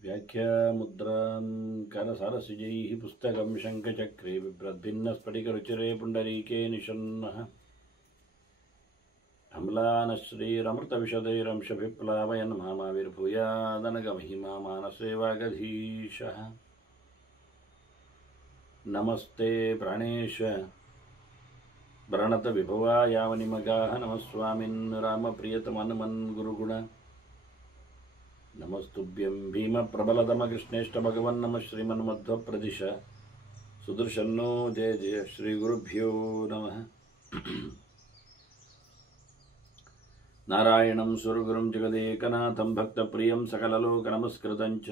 व्याख्यामुद्रां करसरसिजैः पुस्तकं शङ्खचक्रे बिभ्रद्भिन्नस्फटिकरुचिरे पुण्डरीके निषन्नः अम्लानश्रीरमृतविशदैरंशभिप्लावयन् मामाविर्भूयादनगमहिमा मानसे वागधीशः। नमस्ते प्राणेश व्रणतविभवा यावनिमगाः नमः स्वामिन् रामप्रियतमनुमन् गुरुगुण नमस्तुभ्यं भीमप्रबलतमकृष्णेष्ट भगवन् नमः श्रीमन्मध्वप्रदिश सुदर्शनो जय जय श्रीगुरुभ्यो नमः। नारायणं सुरगुरुं जगदेकनाथं भक्तप्रियं सकललोकनमस्कृतं च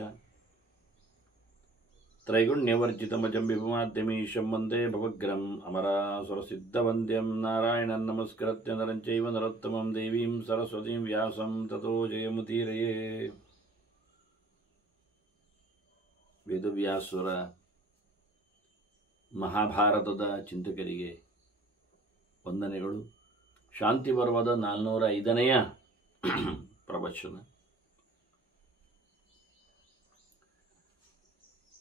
त्रैगुण्यवर्जितमजं विभुमाद्यमीशं वन्दे भवग्रम् अमरासुरसिद्धवन्द्यं नारायणं नमस्कृत्य नरं चैव नरोत्तमं देवीं सरस्वतीं व्यासं ततो जयमुदीरये। ವೇದವ್ಯಾಸರ ಮಹಾಭಾರತದ ಚಿಂತಕರಿಗೆ ವಂದನೆಗಳು. ಶಾಂತಿ ಪರ್ವದ 405ನೆಯ ಪ್ರವಚನ.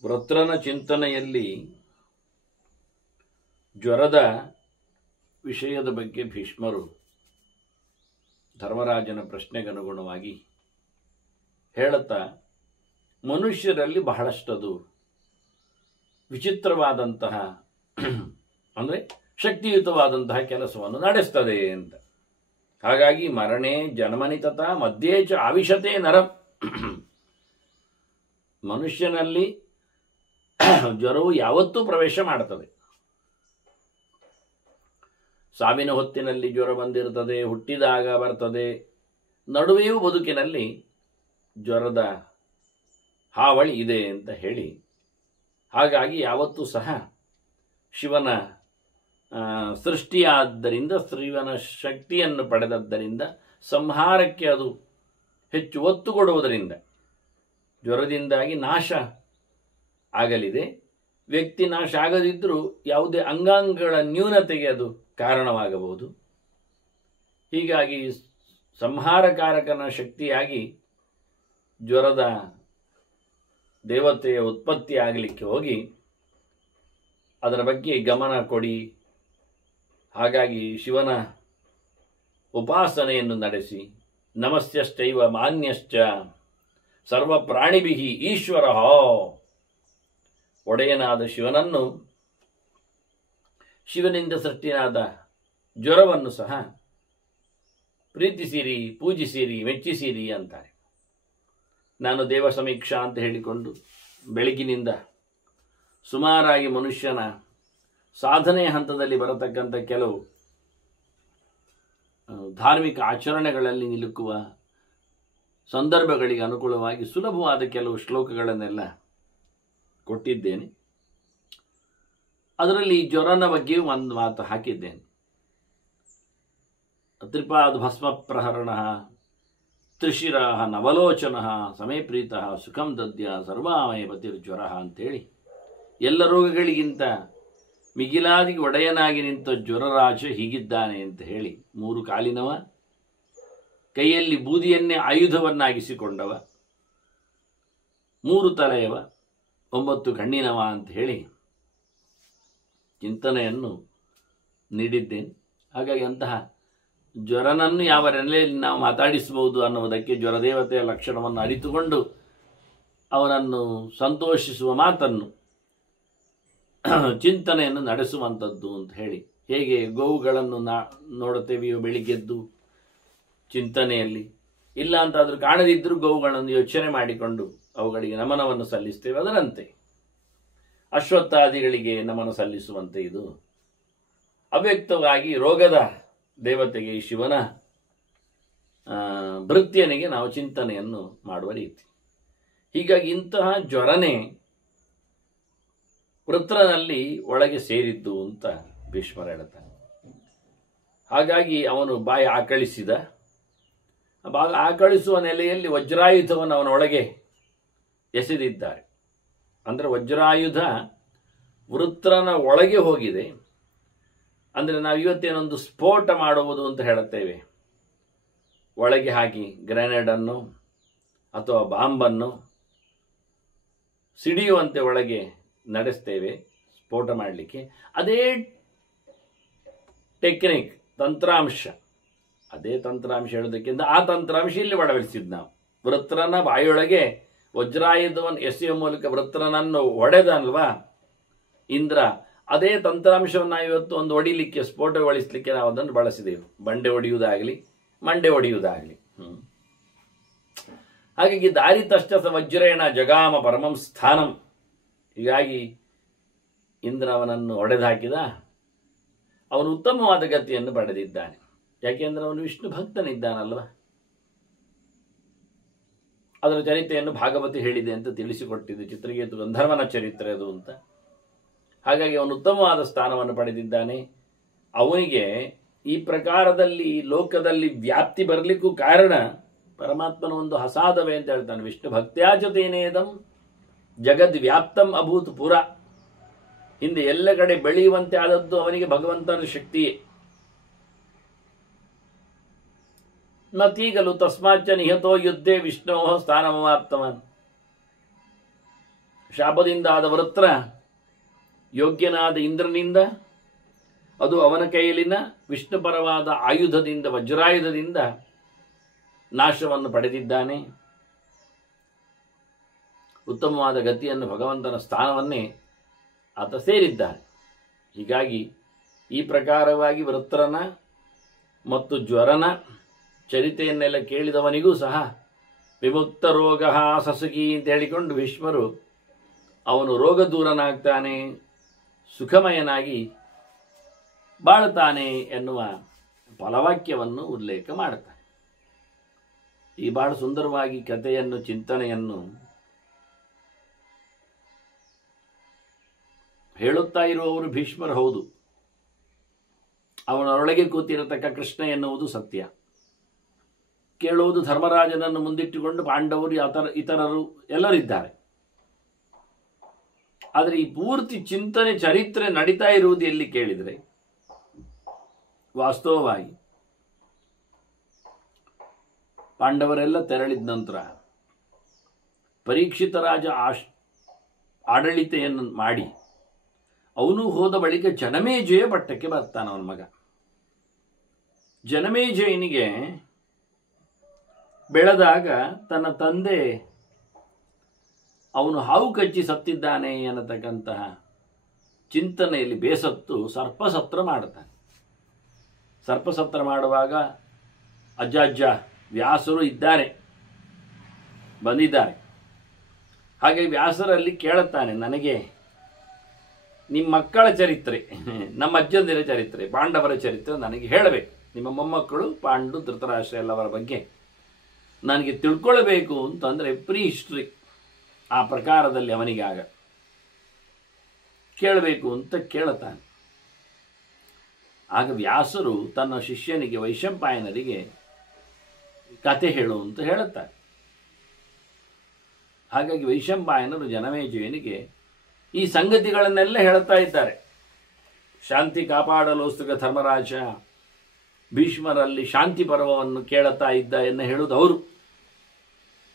ವೃತ್ರನ ಚಿಂತನೆಯಲ್ಲಿ ಜ್ವರದ ವಿಷಯದ ಬಗ್ಗೆ ಭೀಷ್ಮರು ಧರ್ಮರಾಜನ ಪ್ರಶ್ನೆಗನುಗುಣವಾಗಿ ಹೇಳುತ್ತಾ, ಮನುಷ್ಯರಲ್ಲಿ ಬಹಳಷ್ಟದು ವಿಚಿತ್ರವಾದಂತಹ ಅಂದರೆ ಶಕ್ತಿಯುತವಾದಂತಹ ಕೆಲಸವನ್ನು ನಡೆಸ್ತದೆ ಅಂತ. ಹಾಗಾಗಿ ಮರಣೆ ಜನ್ಮನಿತತ ಮಧ್ಯೆ ಚ ಆವಿಶತೆ ನರಂ. ಮನುಷ್ಯನಲ್ಲಿ ಜ್ವರವು ಯಾವತ್ತೂ ಪ್ರವೇಶ ಮಾಡುತ್ತದೆ. ಸಾವಿನ ಹೊತ್ತಿನಲ್ಲಿ ಜ್ವರ ಬಂದಿರುತ್ತದೆ, ಹುಟ್ಟಿದಾಗ ಬರ್ತದೆ, ನಡುವೆಯೂ ಬದುಕಿನಲ್ಲಿ ಜ್ವರದ ಹಾವಳಿ ಇದೆ ಅಂತ ಹೇಳಿ, ಹಾಗಾಗಿ ಯಾವತ್ತೂ ಸಹ ಶಿವನ ಸೃಷ್ಟಿಯಾದ್ದರಿಂದ, ಶಿವನ ಶಕ್ತಿಯನ್ನು ಪಡೆದದ್ದರಿಂದ, ಸಂಹಾರಕ್ಕೆ ಅದು ಹೆಚ್ಚು ಒತ್ತು ಕೊಡುವುದರಿಂದ ಜ್ವರದಿಂದಾಗಿ ನಾಶ ಆಗಲಿದೆ. ವ್ಯಕ್ತಿ ನಾಶ ಆಗದಿದ್ದರೂ ಯಾವುದೇ ಅಂಗಾಂಗಗಳ ನ್ಯೂನತೆಗೆ ಅದು ಕಾರಣವಾಗಬಹುದು. ಹೀಗಾಗಿ ಸಂಹಾರಕಾರಕನ ಶಕ್ತಿಯಾಗಿ ಜ್ವರದ ದೇವತೆಯ ಉತ್ಪತ್ತಿ ಆಗಲಿಕ್ಕೆ ಹೋಗಿ ಅದರ ಬಗ್ಗೆ ಗಮನ ಕೊಡಿ. ಹಾಗಾಗಿ ಶಿವನ ಉಪಾಸನೆಯನ್ನು ನಡೆಸಿ, ನಮಸ್ಯಶ್ಚೈವ ಮಾನ್ಯಶ್ಚ ಸರ್ವ ಪ್ರಾಣಿಭಿಃ ಈಶ್ವರಃ, ಒಡೆಯನಾದ ಶಿವನನ್ನು, ಶಿವನಿಂದ ಸೃಷ್ಟಿಯಾದ ಜ್ವರವನ್ನು ಸಹ ಪ್ರೀತಿಸಿರಿ, ಪೂಜಿಸಿರಿ, ಮೆಚ್ಚಿಸಿರಿ ಅಂತಾರೆ. ನಾನು ದೇವ ಸಮೀಕ್ಷಾ ಅಂತ ಹೇಳಿಕೊಂಡು ಬೆಳಗಿನಿಂದ ಸುಮಾರಾಗಿ ಮನುಷ್ಯನ ಸಾಧನೆಯ ಹಂತದಲ್ಲಿ ಬರತಕ್ಕಂಥ ಕೆಲವು ಧಾರ್ಮಿಕ ಆಚರಣೆಗಳಲ್ಲಿ ನಿಲುಕುವ ಸಂದರ್ಭಗಳಿಗೆ ಅನುಕೂಲವಾಗಿ ಸುಲಭವಾದ ಕೆಲವು ಶ್ಲೋಕಗಳನ್ನೆಲ್ಲ ಕೊಟ್ಟಿದ್ದೇನೆ. ಅದರಲ್ಲಿ ಜ್ವರನ ಬಗ್ಗೆಯೂ ಒಂದು ಮಾತು ಹಾಕಿದ್ದೇನೆ. ತ್ರಿಪಾದ ಭಸ್ಮ ಪ್ರಹರಣ ತ್ರಿಶಿರ ನವಲೋಚನ ಸಮೇ ಪ್ರೀತ ಸುಖಂ ದದ್ಯ ಸರ್ವಾಮಯ ಪತಿರ್ಜ್ವರ ಅಂತೇಳಿ, ಎಲ್ಲ ರೋಗಗಳಿಗಿಂತ ಮಿಗಿಲಾದಿ ಒಡೆಯನಾಗಿ ನಿಂತ ಜ್ವರರಾಜ ಹೀಗಿದ್ದಾನೆ ಅಂತ ಹೇಳಿ, 3 ಕಾಲಿನವ, ಕೈಯಲ್ಲಿ ಬೂದಿಯನ್ನೇ ಆಯುಧವನ್ನಾಗಿಸಿಕೊಂಡವ, 3 ತಲೆಯವ, 9 ಕಣ್ಣಿನವ ಅಂತ ಹೇಳಿ ಚಿಂತನೆಯನ್ನು ನೀಡಿದ್ದೇನೆ. ಹಾಗಾಗಿ ಅಂತಹ ಜ್ವರನನ್ನು ಯಾವ ನೆಲೆಯಲ್ಲಿ ನಾವು ಮಾತಾಡಿಸಬಹುದು ಅನ್ನುವುದಕ್ಕೆ ಜ್ವರದೇವತೆಯ ಲಕ್ಷಣವನ್ನು ಅರಿತುಕೊಂಡು ಅವನನ್ನು ಸಂತೋಷಿಸುವ ಮಾತನ್ನು, ಚಿಂತನೆಯನ್ನು ನಡೆಸುವಂಥದ್ದು ಅಂತ ಹೇಳಿ, ಹೇಗೆ ಗೋವುಗಳನ್ನು ನೋಡುತ್ತೇವೆಯೋ ಬೆಳಿಗ್ಗೆದ್ದು ಚಿಂತನೆಯಲ್ಲಿ, ಇಲ್ಲ ಅಂತಾದರೂ ಕಾಣದಿದ್ದರೂ ಗೋವುಗಳನ್ನು ಯೋಚನೆ ಮಾಡಿಕೊಂಡು ಅವುಗಳಿಗೆ ನಮನವನ್ನು ಸಲ್ಲಿಸ್ತೇವೆ, ಅದರಂತೆ ಅಶ್ವತ್ಥಾದಿಗಳಿಗೆ ನಮನ ಸಲ್ಲಿಸುವಂತೆ ಇದು ಅವ್ಯಕ್ತವಾಗಿ ರೋಗದ ದೇವತೆಗೆ, ಶಿವನ ಭೃತ್ಯನಿಗೆ ನಾವು ಚಿಂತನೆಯನ್ನು ಮಾಡುವ ರೀತಿ. ಹೀಗಾಗಿ ಇಂತಹ ಜ್ವರನೇ ವೃತ್ರನಲ್ಲಿ ಒಳಗೆ ಸೇರಿದ್ದು ಅಂತ ಭೀಷ್ಮರು ಹೇಳುತ್ತಾರೆ. ಹಾಗಾಗಿ ಅವನು ಬಾಯಿ ಆಕಳಿಸಿದ. ಆಕಳಿಸುವ ನೆಲೆಯಲ್ಲಿ ವಜ್ರಾಯುಧವನ್ನು ಅವನೊಳಗೆ ಎಸೆದಿದ್ದಾರೆ. ಅಂದರೆ ವಜ್ರಾಯುಧ ವೃತ್ರನ ಒಳಗೆ ಹೋಗಿದೆ. ಅಂದರೆ ನಾವು ಇವತ್ತೇನೊಂದು ಸ್ಫೋಟ ಮಾಡುವುದು ಅಂತ ಹೇಳುತ್ತೇವೆ, ಒಳಗೆ ಹಾಕಿ ಗ್ರೆನೇಡನ್ನು ಅಥವಾ ಬಾಂಬನ್ನು ಸಿಡಿಯುವಂತೆ ಒಳಗೆ ನಡೆಸ್ತೇವೆ ಸ್ಫೋಟ ಮಾಡಲಿಕ್ಕೆ. ಅದೇ ಟೆಕ್ನಿಕ್, ತಂತ್ರಾಂಶ, ಅದೇ ತಂತ್ರಾಂಶ ಹೇಳೋದಕ್ಕಿಂತ ಆ ತಂತ್ರಾಂಶ ಇಲ್ಲಿ ಅಳವಡಿಸಿದ್ದು ನಾವು. ವೃತ್ರನ ಬಾಯೊಳಗೆ ವಜ್ರಾಯುಧವನ್ನು ಎಸೆಯುವ ಮೂಲಕ ವೃತ್ರನನ್ನು ಹೊಡೆದಲ್ವಾ ಇಂದ್ರ, ಅದೇ ತಂತ್ರಾಂಶವನ್ನು ನಾವು ಇವತ್ತು ಒಂದು ಹೊಡಿಲಿಕ್ಕೆ, ಸ್ಫೋಟಗೊಳಿಸಲಿಕ್ಕೆ ನಾವು ಅದನ್ನು ಬಳಸಿದೆವು. ಬಂಡೆ ಹೊಡೆಯುವುದಾಗಲಿ, ಮಂಡೆ ಹೊಡೆಯುವುದಾಗಲಿ. ಹಾಗಾಗಿ ದಾರಿತಶ್ಚ ವಜ್ರೇಣ ಜಗಾಮ ಪರಮಂ ಸ್ಥಾನಂ. ಹೀಗಾಗಿ ಇಂದ್ರ ಅವನನ್ನು ಹೊಡೆದಾಕಿದ. ಅವನು ಉತ್ತಮವಾದ ಗತಿಯನ್ನು ಪಡೆದಿದ್ದಾನೆ. ಯಾಕೆಂದ್ರೆ ಅವನು ವಿಷ್ಣು ಭಕ್ತನಿದ್ದಾನಲ್ವ. ಅದರ ಚರಿತ್ರೆಯನ್ನು ಭಾಗವತಿ ಹೇಳಿದೆ ಅಂತ ತಿಳಿಸಿಕೊಟ್ಟಿದೆ. ಚಿತ್ರಕೇತು ಗಂಧರ್ವನ ಚರಿತ್ರೆ ಅದು ಅಂತ. ಹಾಗಾಗಿ ಅವನು ಉತ್ತಮವಾದ ಸ್ಥಾನವನ್ನು ಪಡೆದಿದ್ದಾನೆ. ಅವನಿಗೆ ಈ ಪ್ರಕಾರದಲ್ಲಿ ಲೋಕದಲ್ಲಿ ವ್ಯಾಪ್ತಿ ಬರಲಿಕ್ಕೂ ಕಾರಣ ಪರಮಾತ್ಮನ ಒಂದು ಹಸಾದವೇ ಅಂತ ಹೇಳ್ತಾನೆ. ವಿಷ್ಣು ಭಕ್ತ್ಯಾಚತೇನೇದಂ ಜಗದ್ ವ್ಯಾಪ್ತಂ ಅಭೂತ್ ಪುರ. ಹಿಂದೆ ಎಲ್ಲ ಕಡೆ ಬೆಳೆಯುವಂತೆ ಆದದ್ದು ಅವನಿಗೆ ಭಗವಂತನ ಶಕ್ತಿಯೇ. ನತೀಗಲು ತಸ್ಮಾಚ್ಚ ನಿಹತೋ ಯುದ್ಧೇ ವಿಷ್ಣೋ ಸ್ಥಾನಮಾಪ್ತವನ್. ಶಾಪದಿಂದ ಆದ ವೃತ್ರ ಯೋಗ್ಯನಾದ ಇಂದ್ರನಿಂದ, ಅದು ಅವನ ಕೈಯಲ್ಲಿನ ವಿಷ್ಣುಪರವಾದ ಆಯುಧದಿಂದ, ವಜ್ರಾಯುಧದಿಂದ ನಾಶವನ್ನು ಪಡೆದಿದ್ದಾನೆ. ಉತ್ತಮವಾದ ಗತಿಯನ್ನು, ಭಗವಂತನ ಸ್ಥಾನವನ್ನೇ ಆತ ಸೇರಿದ್ದಾನೆ. ಹೀಗಾಗಿ ಈ ಪ್ರಕಾರವಾಗಿ ವೃತ್ರನ ಮತ್ತು ಜ್ವರನ ಚರಿತೆಯನ್ನೆಲ್ಲ ಕೇಳಿದವನಿಗೂ ಸಹ ವಿಮುಕ್ತ ರೋಗ ಸಸುಖಿ ಅಂತ ಹೇಳಿಕೊಂಡು ಭೀಷ್ಮರು ಅವನು ರೋಗ ದೂರನಾಗ್ತಾನೆ, ಸುಖಮಯನಾಗಿ ಬಾಳುತ್ತಾನೆ ಎನ್ನುವ ಫಲವಾಕ್ಯವನ್ನು ಉಲ್ಲೇಖ ಮಾಡುತ್ತಾನೆ. ಈ ಬಹಳ ಸುಂದರವಾಗಿ ಕಥೆಯನ್ನು, ಚಿಂತನೆಯನ್ನು ಹೇಳುತ್ತಾ ಇರುವವರು ಭೀಷ್ಮರು ಹೌದು. ಅವನೊಳಗೆ ಕೂತಿರತಕ್ಕ ಕೃಷ್ಣ ಎನ್ನುವುದು ಸತ್ಯ. ಕೇಳುವುದು ಧರ್ಮರಾಜನನ್ನು ಮುಂದಿಟ್ಟುಕೊಂಡು ಪಾಂಡವರು, ಇತರರು ಎಲ್ಲರಿದ್ದಾರೆ. ಆದರೆ ಈ ಪೂರ್ತಿ ಚಿಂತನೆ, ಚರಿತ್ರೆ ನಡೀತಾ ಇರುವುದು ಎಲ್ಲಿ ಕೇಳಿದರೆ, ವಾಸ್ತವವಾಗಿ ಪಾಂಡವರೆಲ್ಲ ತೆರಳಿದ ನಂತರ ಪರೀಕ್ಷಿತ ರಾಜ ಆಡಳಿತೆಯನ್ನು ಮಾಡಿ ಅವನು ಹೋದ ಬಳಿಕ ಜನಮೇಜಯ ಪಟ್ಟಕ್ಕೆ ಬರ್ತಾನ ಅವನ ಮಗ. ಜನಮೇಜಯನಿಗೆ ಬೆಳೆದಾಗ ತನ್ನ ತಂದೆ ಅವನು ಹಾವು ಕಚ್ಚಿ ಸತ್ತಿದ್ದಾನೆ ಅನ್ನತಕ್ಕಂತಹ ಚಿಂತನೆಯಲ್ಲಿ ಬೇಸತ್ತು ಸರ್ಪಸತ್ರ ಮಾಡುತ್ತಾನೆ. ಸರ್ಪಸತ್ರ ಮಾಡುವಾಗ ಅಜ್ಜ ವ್ಯಾಸರು ಇದ್ದಾರೆ, ಬಂದಿದ್ದಾರೆ. ಹಾಗೆ ವ್ಯಾಸರಲ್ಲಿ ಕೇಳುತ್ತಾನೆ, ನನಗೆ ನಿಮ್ಮ ಮಕ್ಕಳ ಚರಿತ್ರೆ, ನಮ್ಮ ಅಜ್ಜಂದಿರ ಚರಿತ್ರೆ, ಪಾಂಡವರ ಚರಿತ್ರೆ ನನಗೆ ಹೇಳಬೇಕು. ನಿಮ್ಮ ಮೊಮ್ಮಕ್ಕಳು ಪಾಂಡು, ಧೃತರಾಷ್ಟ್ರ ಎಲ್ಲವರ ಬಗ್ಗೆ ನನಗೆ ತಿಳ್ಕೊಳ್ಬೇಕು ಅಂತಂದರೆ ಪ್ರೀ ಹಿಸ್ಟ್ರಿ ಆ ಪ್ರಕಾರದಲ್ಲಿ ಅವನಿಗೆ ಆಗ ಕೇಳಬೇಕು ಅಂತ ಕೇಳುತ್ತಾನೆ. ಆಗ ವ್ಯಾಸರು ತನ್ನ ಶಿಷ್ಯನಿಗೆ ವೈಶಂಪಾಯನರಿಗೆ ಕತೆ ಹೇಳು ಅಂತ ಹೇಳುತ್ತಾರೆ. ಹಾಗಾಗಿ ವೈಶಂಪಾಯನರು ಜನಮೇಜಯನಿಗೆ ಈ ಸಂಗತಿಗಳನ್ನೆಲ್ಲ ಹೇಳುತ್ತಾ ಇದ್ದಾರೆ. ಶಾಂತಿ ಕಾಪಾಡಲೋಸ್ತುಗ ಧರ್ಮರಾಜ ಭೀಷ್ಮರಲ್ಲಿ ಶಾಂತಿ ಪರ್ವವನ್ನು ಕೇಳುತ್ತಾ ಇದ್ದ ಎಂದು ಹೇಳುವುದು ಅವರು.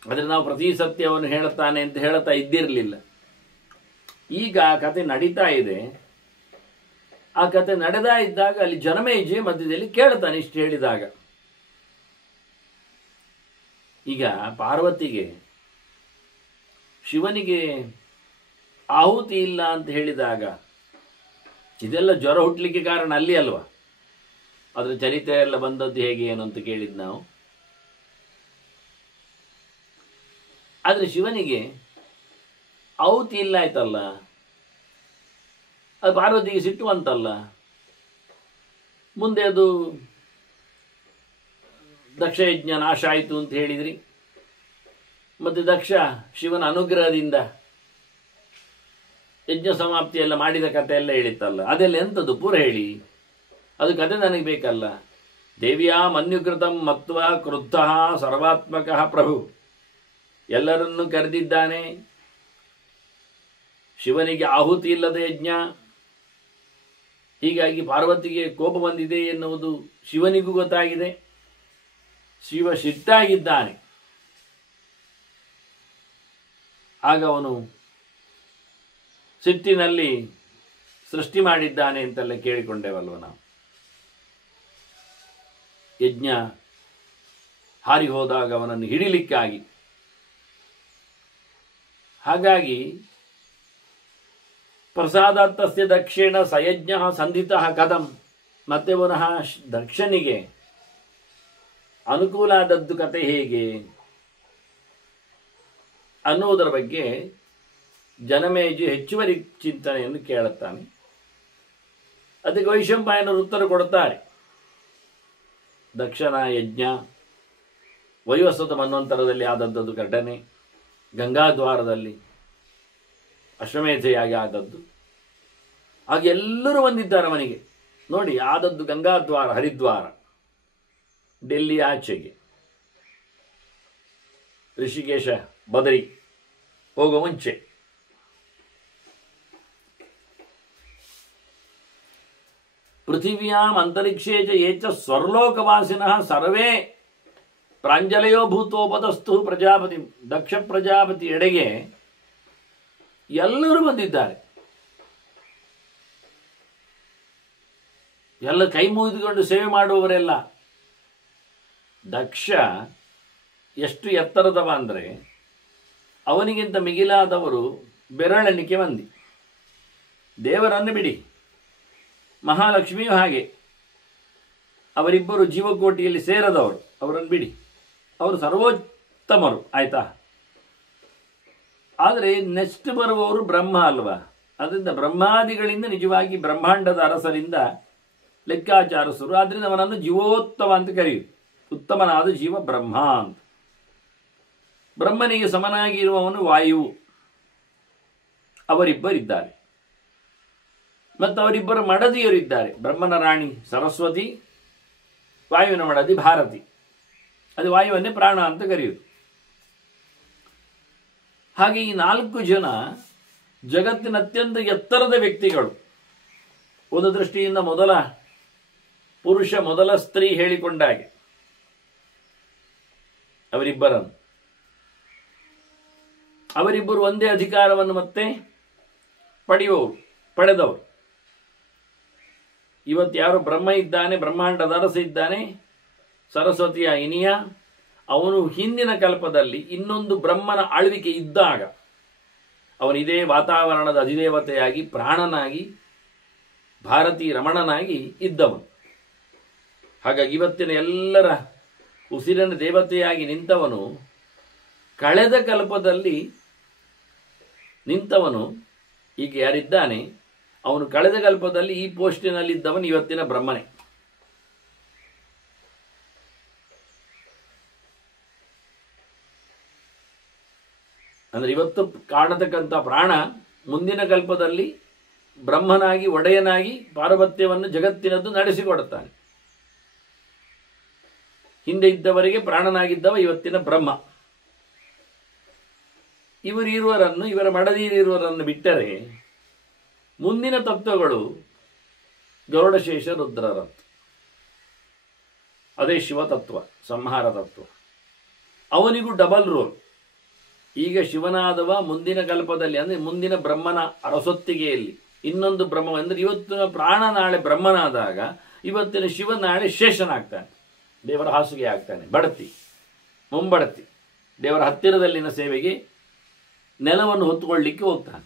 ಆದರೆ ನಾವು ಪ್ರತಿ ಸತ್ಯವನ್ನು ಹೇಳುತ್ತಾನೆ ಅಂತ ಹೇಳುತ್ತಾ ಇದ್ದಿರಲಿಲ್ಲ. ಈಗ ಆ ಕತೆ ನಡೀತಾ ಇದೆ. ಆ ಕತೆ ನಡೆದಾ ಇದ್ದಾಗ ಅಲ್ಲಿ ಜನಮೇಜಯ ಮಧ್ಯದಲ್ಲಿ ಕೇಳ್ತಾನೆ ಇಷ್ಟು ಹೇಳಿದಾಗ. ಈಗ ಪಾರ್ವತಿಗೆ ಶಿವನಿಗೆ ಆಹುತಿ ಇಲ್ಲ ಅಂತ ಹೇಳಿದಾಗ ಇದೆಲ್ಲ ಜ್ವರ ಹುಟ್ಟಲಿಕ್ಕೆ ಕಾರಣ ಅಲ್ಲಿ ಅಲ್ವಾ? ಅದರ ಚರಿತ್ರೆ ಎಲ್ಲ ಬಂದದ್ದು ಹೇಗೆ ಏನು ಅಂತ ಕೇಳಿದ್ ನಾವು. ಆದರೆ ಶಿವನಿಗೆ ಆಹುತಿ ಇಲ್ಲ ಆಯ್ತಲ್ಲ, ಅದು ಪಾರ್ವತಿಗೆ ಸಿಟ್ಟುವಂತಲ್ಲ. ಮುಂದೆ ಅದು ದಕ್ಷಯಜ್ಞ ನಾಶ ಆಯಿತು ಅಂತ ಹೇಳಿದ್ರಿ. ಮತ್ತೆ ದಕ್ಷ ಶಿವನ ಅನುಗ್ರಹದಿಂದ ಯಜ್ಞ ಸಮಾಪ್ತಿ ಎಲ್ಲ ಮಾಡಿದ ಕಥೆ ಎಲ್ಲ ಹೇಳಿತ್ತಲ್ಲ, ಅದೆಲ್ಲ ಎಂಥದ್ದು ಪೂರ ಹೇಳಿ. ಅದು ಕಥೆ ನನಗೆ ಬೇಕಲ್ಲ. ದೇವಿಯಾ ಮನ್ಯುಕೃತಂ ಮತ್ವ ಕ್ರುದ್ಧ ಸರ್ವಾತ್ಮಕ ಪ್ರಭು, ಎಲ್ಲರನ್ನೂ ಕರೆದಿದ್ದಾನೆ. ಶಿವನಿಗೆ ಆಹುತಿ ಇಲ್ಲದ ಯಜ್ಞ, ಹೀಗಾಗಿ ಪಾರ್ವತಿಗೆ ಕೋಪ ಬಂದಿದೆ ಎನ್ನುವುದು ಶಿವನಿಗೂ ಗೊತ್ತಾಗಿದೆ. ಶಿವ ಸಿಟ್ಟಾಗಿದ್ದಾನೆ. ಆಗ ಅವನು ಸಿಟ್ಟಿನಲ್ಲಿ ಸೃಷ್ಟಿ ಮಾಡಿದ್ದಾನೆ ಅಂತೆಲ್ಲ ಕೇಳಿಕೊಂಡೇವಲ್ವ ನಾವು. ಯಜ್ಞ ಹಾರಿ ಹೋದಾಗ ಅವನನ್ನು ಹಿಡಿಲಿಕ್ಕಾಗಿ. ಹಾಗಾಗಿ ಪ್ರಸಾದಾರ್ಥಸ್ಯ ದಕ್ಷಿಣ ಸಯಜ್ಞ ಸಂಧಿತ ಕಥಂ, ಮತ್ತೆ ಪುನಃ ದಕ್ಷನಿಗೆ ಅನುಕೂಲ ಆದದ್ದು ಕತೆ ಹೇಗೆ ಅನ್ನುವುದರ ಬಗ್ಗೆ ಜನಮೇಜಿ ಹೆಚ್ಚುವರಿ ಚಿಂತನೆಯನ್ನು ಕೇಳುತ್ತಾನೆ. ಅದಕ್ಕೆ ವೈಶಂಪಾಯನರು ಉತ್ತರ ಕೊಡುತ್ತಾರೆ. ದಕ್ಷನ ಯಜ್ಞ ವೈವಸ್ವತ ಮನ್ವಂತರದಲ್ಲಿ ಆದದ್ದು ಘಟನೆ, ಗಂಗಾದ್ವಾರದಲ್ಲಿ ಅಶ್ವಮೇಧೆಯಾಗಿ ಆದದ್ದು. ಹಾಗೆ ಎಲ್ಲರೂ ಬಂದಿದ್ದಾರೆ ಅವನಿಗೆ. ನೋಡಿ, ಆದದ್ದು ಗಂಗಾದ್ವಾರ, ಹರಿದ್ವಾರ, ಡೆಲ್ಲಿ ಆಚೆಗೆ, ಋಷಿಕೇಶ ಬದರಿ ಹೋಗೋ ಮುಂಚೆ. ಪೃಥಿವ್ಯಾಂ ಅಂತರಿಕ್ಷೇ ಚ ಯೇ ಚ ಸ್ವರ್ಲೋಕವಾಸಿನಃ ಸರ್ವೇ ಪ್ರಾಂಜಲಯೋ ಭೂತೋಪತಸ್ತು ಪ್ರಜಾಪತಿ. ದಕ್ಷ ಪ್ರಜಾಪತಿ ಎಡೆಗೆ ಎಲ್ಲರೂ ಬಂದಿದ್ದಾರೆ. ಎಲ್ಲ ಕೈ ಮುಗಿದುಕೊಂಡು ಸೇವೆ ಮಾಡುವವರೆಲ್ಲ. ದಕ್ಷ ಎಷ್ಟು ಎತ್ತರದವ ಅಂದರೆ ಅವನಿಗಿಂತ ಮಿಗಿಲಾದವರು ಬೆರಳೆಣಿಕೆ ಮಂದಿ. ದೇವರನ್ನು ಬಿಡಿ, ಮಹಾಲಕ್ಷ್ಮಿಯೂ ಹಾಗೆ, ಅವರಿಬ್ಬರು ಜೀವಕೋಟಿಯಲ್ಲಿ ಸೇರದವರು, ಅವರನ್ನು ಬಿಡಿ, ಅವರು ಸರ್ವೋತ್ತಮರು, ಆಯ್ತಾ. ಆದರೆ ನೆಕ್ಸ್ಟ್ ಬರುವವರು ಬ್ರಹ್ಮ ಅಲ್ವಾ. ಅದರಿಂದ ಬ್ರಹ್ಮಾದಿಗಳಿಂದ ನಿಜವಾಗಿ ಬ್ರಹ್ಮಾಂಡದ ಅರಸರಿಂದ ಲೆಕ್ಕಾಚಾರಸರು. ಆದ್ದರಿಂದ ಅವನನ್ನು ಜೀವೋತ್ತಮ ಅಂತ ಕರೆಯುವುದು. ಉತ್ತಮನಾದ ಜೀವ ಬ್ರಹ್ಮ ಅಂತ. ಬ್ರಹ್ಮನಿಗೆ ಸಮನಾಗಿ ಇರುವವನು ವಾಯು. ಅವರಿಬ್ಬರಿದ್ದಾರೆ. ಮತ್ತು ಅವರಿಬ್ಬರ ಮಡದಿಯರಿದ್ದಾರೆ. ಬ್ರಹ್ಮನ ರಾಣಿ ಸರಸ್ವತಿ, ವಾಯುವಿನ ಮಡದಿ ಭಾರತಿ. ಅದು ವಾಯುವನ್ನೇ ಪ್ರಾಣ ಅಂತ ಕರೆಯುವುದು. ಹಾಗೆ ಈ 4 ಜನ ಜಗತ್ತಿನ ಅತ್ಯಂತ ಎತ್ತರದ ವ್ಯಕ್ತಿಗಳು. ಒಂದು ದೃಷ್ಟಿಯಿಂದ ಮೊದಲ ಪುರುಷ, ಮೊದಲ ಸ್ತ್ರೀ ಹೇಳಿಕೊಂಡಾಗೆ ಅವರಿಬ್ಬರು ಒಂದೇ ಅಧಿಕಾರವನ್ನು ಮತ್ತೆ ಪಡೆದವರು. ಇವತ್ತು ಯಾರು ಬ್ರಹ್ಮ ಇದ್ದಾನೆ, ಬ್ರಹ್ಮಾಂಡದ ಅರಸ ಇದ್ದಾನೆ, ಸರಸ್ವತಿಯ ಇನಿಯ, ಅವನು ಹಿಂದಿನ ಕಲ್ಪದಲ್ಲಿ ಇನ್ನೊಂದು ಬ್ರಹ್ಮನ ಆಳ್ವಿಕೆ ಇದ್ದಾಗ ಅವನು ಇದೇ ವಾತಾವರಣದ ಅಧಿದೇವತೆಯಾಗಿ, ಪ್ರಾಣನಾಗಿ, ಭಾರತೀ ರಮಣನಾಗಿ ಇದ್ದವನು. ಹಾಗಾಗಿ ಇವತ್ತಿನ ಎಲ್ಲರ ಉಸಿರಿನ ದೇವತೆಯಾಗಿ ನಿಂತವನು ಕಳೆದ ಕಲ್ಪದಲ್ಲಿ ನಿಂತವನು. ಈಗ ಯಾರಿದ್ದಾನೆ ಅವನು ಕಳೆದ ಕಲ್ಪದಲ್ಲಿ ಈ ಪೋಸ್ಟಿನಲ್ಲಿದ್ದವನು ಇವತ್ತಿನ ಬ್ರಹ್ಮನೇ. ಅಂದರೆ ಇವತ್ತು ಕಾಣತಕ್ಕಂಥ ಪ್ರಾಣ ಮುಂದಿನ ಕಲ್ಪದಲ್ಲಿ ಬ್ರಹ್ಮನಾಗಿ, ಒಡೆಯನಾಗಿ ಪಾರ್ವತ್ಯವನ್ನು ಜಗತ್ತಿನದ್ದು ನಡೆಸಿಕೊಡುತ್ತಾನೆ. ಹಿಂದೆ ಇದ್ದವರಿಗೆ ಪ್ರಾಣನಾಗಿದ್ದವ ಇವತ್ತಿನ ಬ್ರಹ್ಮ. ಇವರ ಮಡದಿಯರಿರುವರನ್ನು ಬಿಟ್ಟರೆ ಮುಂದಿನ ತತ್ವಗಳು ಗರುಡಶೇಷ ರುದ್ರರತ್. ಅದೇ ಶಿವತತ್ವ, ಸಂಹಾರ ತತ್ವ. ಅವನಿಗೂ ಡಬಲ್ ರೋಲ್. ಈಗ ಶಿವನಾದವ ಮುಂದಿನ ಕಲ್ಪದಲ್ಲಿ, ಅಂದರೆ ಮುಂದಿನ ಬ್ರಹ್ಮನ ಅರಸೊತ್ತಿಗೆಯಲ್ಲಿ ಇನ್ನೊಂದು ಬ್ರಹ್ಮ, ಅಂದರೆ ಇವತ್ತಿನ ಪ್ರಾಣ ನಾಳೆ ಬ್ರಹ್ಮನಾದಾಗ ಇವತ್ತಿನ ಶಿವ ನಾಳೆ ಶೇಷನಾಗ್ತಾನೆ, ದೇವರ ಹಾಸಿಗೆ ಆಗ್ತಾನೆ, ಬಡತಿ, ಮುಂಬಡತಿ, ದೇವರ ಹತ್ತಿರದಲ್ಲಿನ ಸೇವೆಗೆ ನೆಲವನ್ನು ಹೊತ್ತುಕೊಳ್ಳಲಿಕ್ಕೆ ಹೋಗ್ತಾನೆ.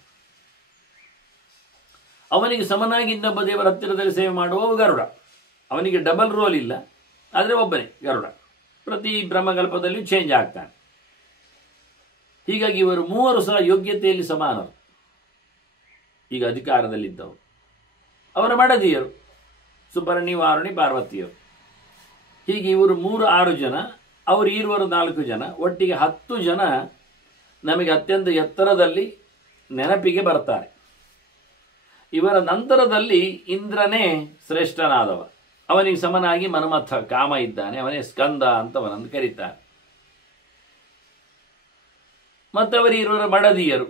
ಅವನಿಗೆ ಸಮನಾಗಿ ಇನ್ನೊಬ್ಬ ದೇವರ ಹತ್ತಿರದಲ್ಲಿ ಸೇವೆ ಮಾಡುವವ ಗರುಡ. ಅವನಿಗೆ ಡಬಲ್ ರೋಲ್ ಇಲ್ಲ, ಆದರೆ ಒಬ್ಬನೇ ಗರುಡ. ಪ್ರತಿ ಬ್ರಹ್ಮಕಲ್ಪದಲ್ಲಿ ಚೇಂಜ್ ಆಗ್ತಾನೆ. ಹೀಗಾಗಿ ಇವರು ಮೂವರು ಸಹ ಯೋಗ್ಯತೆಯಲ್ಲಿ ಸಮಾನರು. ಈಗ ಅಧಿಕಾರದಲ್ಲಿದ್ದವರು ಅವರ ಮಡದಿಯರು ಸುಪರ್ಣಿ, ವಾರುಣಿ, ಪಾರ್ವತಿಯರು. ಹೀಗೆ ಇವರು 3-6 ಜನ, ಅವರು ಇರುವರು 4 ಜನ, ಒಟ್ಟಿಗೆ 10 ಜನ ನಮಗೆ ಅತ್ಯಂತ ಎತ್ತರದಲ್ಲಿ ನೆನಪಿಗೆ ಬರ್ತಾರೆ. ಇವರ ನಂತರದಲ್ಲಿ ಇಂದ್ರನೇ ಶ್ರೇಷ್ಠನಾದವ. ಅವನಿಗೆ ಸಮನಾಗಿ ಮನ್ಮಥ ಕಾಮ ಇದ್ದಾನೆ, ಅವನೇ ಸ್ಕಂದ ಅಂತ ಅವನನ್ನು ಕರೀತಾರೆ. ಮತ್ತವರಿರುವರ ಮಡದಿಯರು